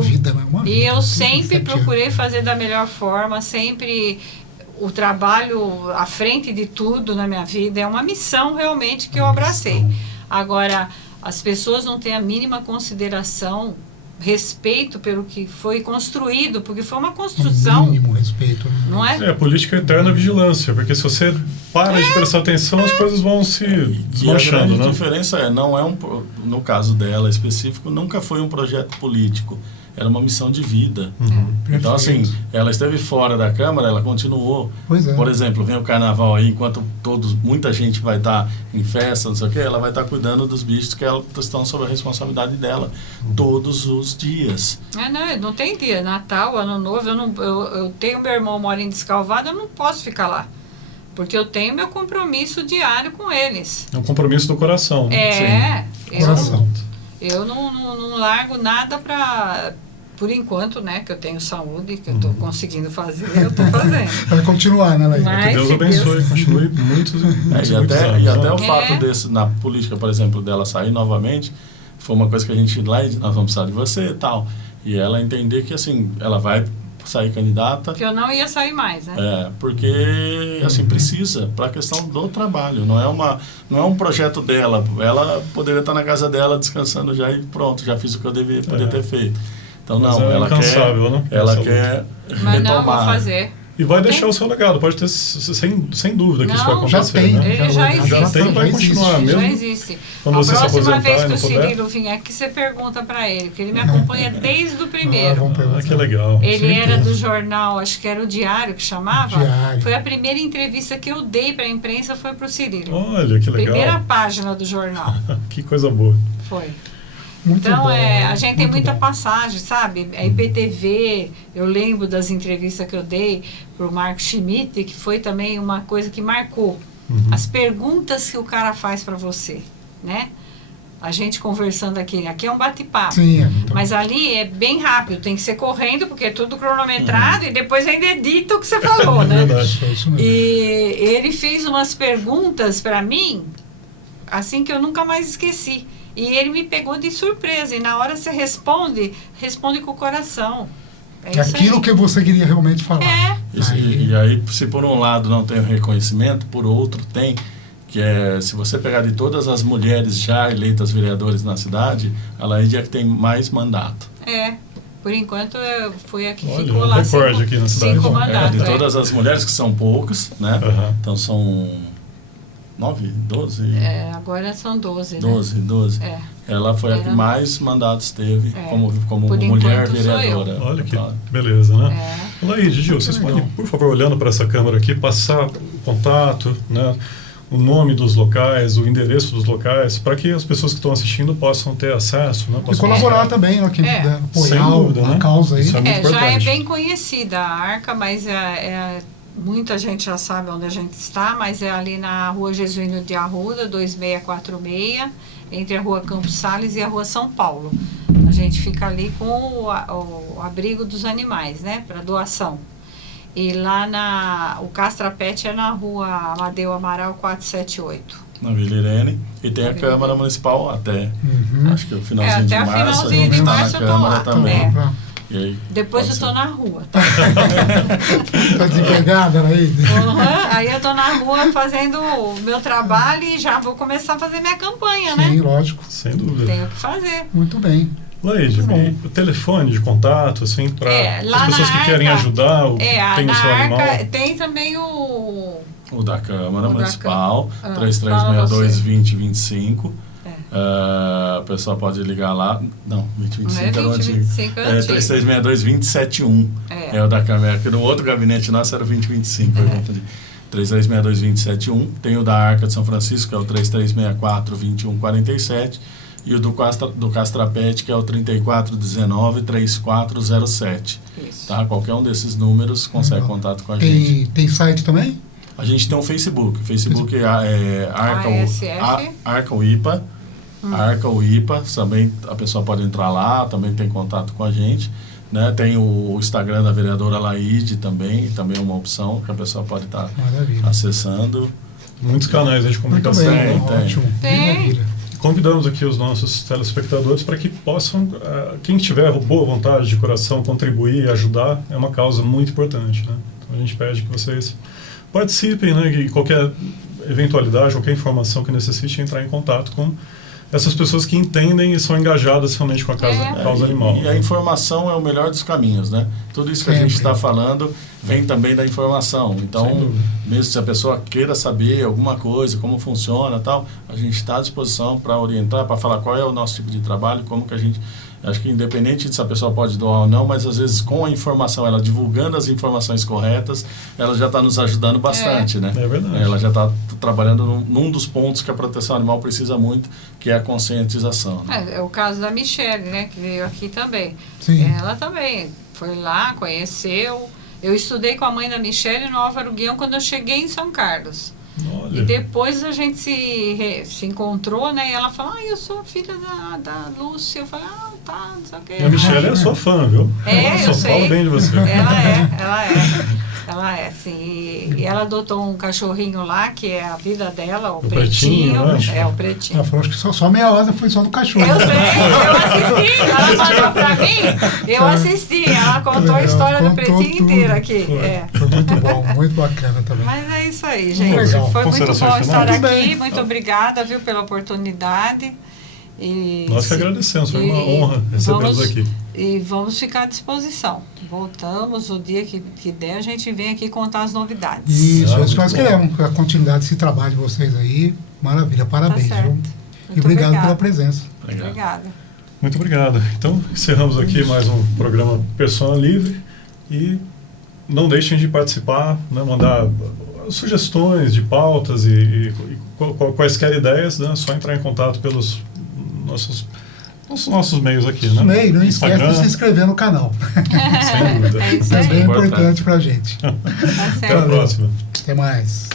vida, né? Uma vida, e eu sempre procurei fazer da melhor forma, sempre o trabalho à frente de tudo na minha vida, é uma missão realmente que eu abracei. Agora, as pessoas não têm a mínima consideração, respeito pelo que foi construído, porque foi uma construção. Mínimo respeito. Não é? A política é eterna vigilância, porque se você para de prestar atenção, as coisas vão se desmanchando, né? A diferença não é no caso dela específico, nunca foi um projeto político. Era uma missão de vida. Então, assim, ela esteve fora da Câmara, ela continuou. Pois é. Por exemplo, vem o carnaval aí, enquanto muita gente vai estar em festa, não sei o quê, ela vai estar cuidando dos bichos que estão sob a responsabilidade dela todos os dias. Não tem dia. Natal, Ano Novo, eu tenho meu irmão mora em Descalvado, eu não posso ficar lá. Porque eu tenho meu compromisso diário com eles. É um compromisso do coração. Né? Coração. Eu não largo nada para... Por enquanto, né, que eu tenho saúde, que eu estou conseguindo fazer, eu estou fazendo. Vai continuar, né, Laís? Que Deus abençoe, continue muitos anos. E até o fato na política, por exemplo, dela sair novamente, foi uma coisa que a gente lá, nós vamos precisar de você e tal. E ela entender que, assim, ela vai sair candidata. Que eu não ia sair mais, né? Porque, assim, precisa, para a questão do trabalho. Não é um projeto dela. Ela poderia estar na casa dela descansando já e pronto, já fiz o que eu poderia ter feito. Então, não, ela quer Mas não, vou fazer. E vai deixar o seu legado, pode ter sem dúvida que isso vai acontecer. Já tem, né? Ele já existe. Já tem, vai continuar mesmo. Já existe. Quando você se próxima aposentar vez que e não o puder. Cirilo vier aqui, você pergunta para ele, porque ele me acompanha desde o primeiro. Que legal. Ele era do jornal, acho que era o Diário que chamava. Diário. Foi a primeira entrevista que eu dei para a imprensa, foi para o Cirilo. Olha, que legal. Primeira página do jornal. Que coisa boa. Foi. Muito Então, bom, a gente tem muita bom. passagem, sabe? A IPTV, eu lembro das entrevistas que eu dei para o Marco Schmidt, que foi também uma coisa que marcou. As perguntas que o cara faz para você, né? A gente conversando aqui é um bate-papo. Sim, mas ali é bem rápido, tem que ser correndo, porque é tudo cronometrado e depois ainda edita o que você falou, né? E ele fez umas perguntas para mim, assim, que eu nunca mais esqueci. E ele me pegou de surpresa. E na hora você responde com o coração. É aquilo aí que você queria realmente falar. E aí, se por um lado não tem o reconhecimento, por outro tem, que é, se você pegar de todas as mulheres já eleitas vereadoras na cidade, a Laís é que tem mais mandato. Por enquanto eu fui aqui, Olha, ficou lá recorde aqui na cidade. 5 mandatos. De todas as mulheres, que são poucas, né? Então são 9, 12? Agora são 12, né? 12. Ela foi a que mais mandatos teve como mulher vereadora. Olha que beleza, né? Laís, Gil, vocês podem, por favor, olhando para essa câmera aqui, passar o contato, né? O nome dos locais, o endereço dos locais, para que as pessoas que estão assistindo possam ter acesso, né? E colaborar também, né? Quem puder apoiar a causa aí. Isso é muito importante. Já é bem conhecida a Arca, mas muita gente já sabe onde a gente está, mas é ali na Rua Jesuíno de Arruda, 2646, entre a Rua Campos Sales e a Rua São Paulo. A gente fica ali com o abrigo dos animais, né? Para doação. E lá o Castra Pet é na Rua Amadeu Amaral 478. Na Vila Irene. E tem a Câmara Municipal até, acho que o finalzinho de março. Até o finalzinho de março eu tô lá também. E aí, depois eu tô na rua. Tá desempregada, Laís? Aí eu tô na rua fazendo o meu trabalho e já vou começar a fazer minha campanha, né? Sim, lógico. Sem dúvida. Tenho que fazer. Muito bem. Laís, o telefone de contato, assim, para as pessoas que querem ajudar, tem o seu animal. Tem também o da Câmara Municipal, 3362-2025. A pessoa pode ligar lá. Não, 2025 é o antigo. 3362-2071. É o da Câmara. Que no outro gabinete nosso era o 2025. 3362-2071. Tem o da Arca de São Francisco, que é o 3364-2147. E o do Castrapete, que é o 3419-3407. Isso. Tá? Qualquer um desses números consegue contato com a gente. Tem site também? A gente tem um Facebook. Facebook é Arca UIPA. Arca UIPA. Também a pessoa pode entrar lá, também tem contato com a gente. Né? Tem o Instagram da vereadora Laíde também é uma opção que a pessoa pode estar acessando. Muitos canais de comunicação. Muito bem, ótimo. Tem. Convidamos aqui os nossos telespectadores para que possam, quem tiver boa vontade de coração, contribuir e ajudar, é uma causa muito importante. Né? Então a gente pede que vocês participem, né? E qualquer eventualidade, qualquer informação que necessite, entrar em contato com essas pessoas que entendem e são engajadas realmente com a causa animal. E a informação é o melhor dos caminhos, né? Tudo isso que a gente está falando vem também da informação. Então, mesmo se a pessoa queira saber alguma coisa, como funciona e tal, a gente está à disposição para orientar, para falar qual é o nosso tipo de trabalho, como que a gente... Acho que independente de se a pessoa pode doar ou não, mas às vezes com a informação, ela divulgando as informações corretas, ela já está nos ajudando bastante, né? É verdade. Ela já está trabalhando num dos pontos que a proteção animal precisa muito, que é a conscientização. Né? É o caso da Michelle, né? Que veio aqui também. Sim. Ela também foi lá, conheceu. Eu estudei com a mãe da Michelle no Álvaro Guião quando eu cheguei em São Carlos. Olha. E depois a gente se encontrou, né? E ela falou, eu sou filha da Lúcia. Eu falei, tá, não sei o quê. E a Michelle é sua fã, viu? Eu só sei. falo bem de você. Ela é, sim. E ela adotou um cachorrinho lá, que é a vida dela, o Pretinho, né? o Pretinho. Ela falou que só meia hora foi só do cachorro. Eu sei, eu assisti. Ela mandou pra mim, eu assisti. Ela contou a história do Pretinho tudo. inteira aqui. Foi muito bom, muito bacana também. Mas é isso aí, gente. Legal. Foi muito bom Considerações estar finais? aqui. Muito obrigada, viu, pela oportunidade. E Nós que agradecemos, foi uma honra recebê-los aqui. E vamos ficar à disposição. Voltamos o dia que der, a gente vem aqui contar as novidades. Isso, é isso que nós muito queremos, a continuidade desse trabalho de vocês aí. Maravilha, parabéns, Tá certo. viu? Muito E obrigado obrigada. pela presença. Obrigada. Muito obrigado. Então, encerramos aqui mais um programa Persona Livre e não deixem de participar, né, mandar sugestões de pautas e quaisquer ideias, né, é só entrar em contato pelos nossos meios aqui, né? Não esquece de se inscrever no canal. Sem dúvida. É isso Também aí. é importante pra gente. Tá certo. Até a próxima. Até mais.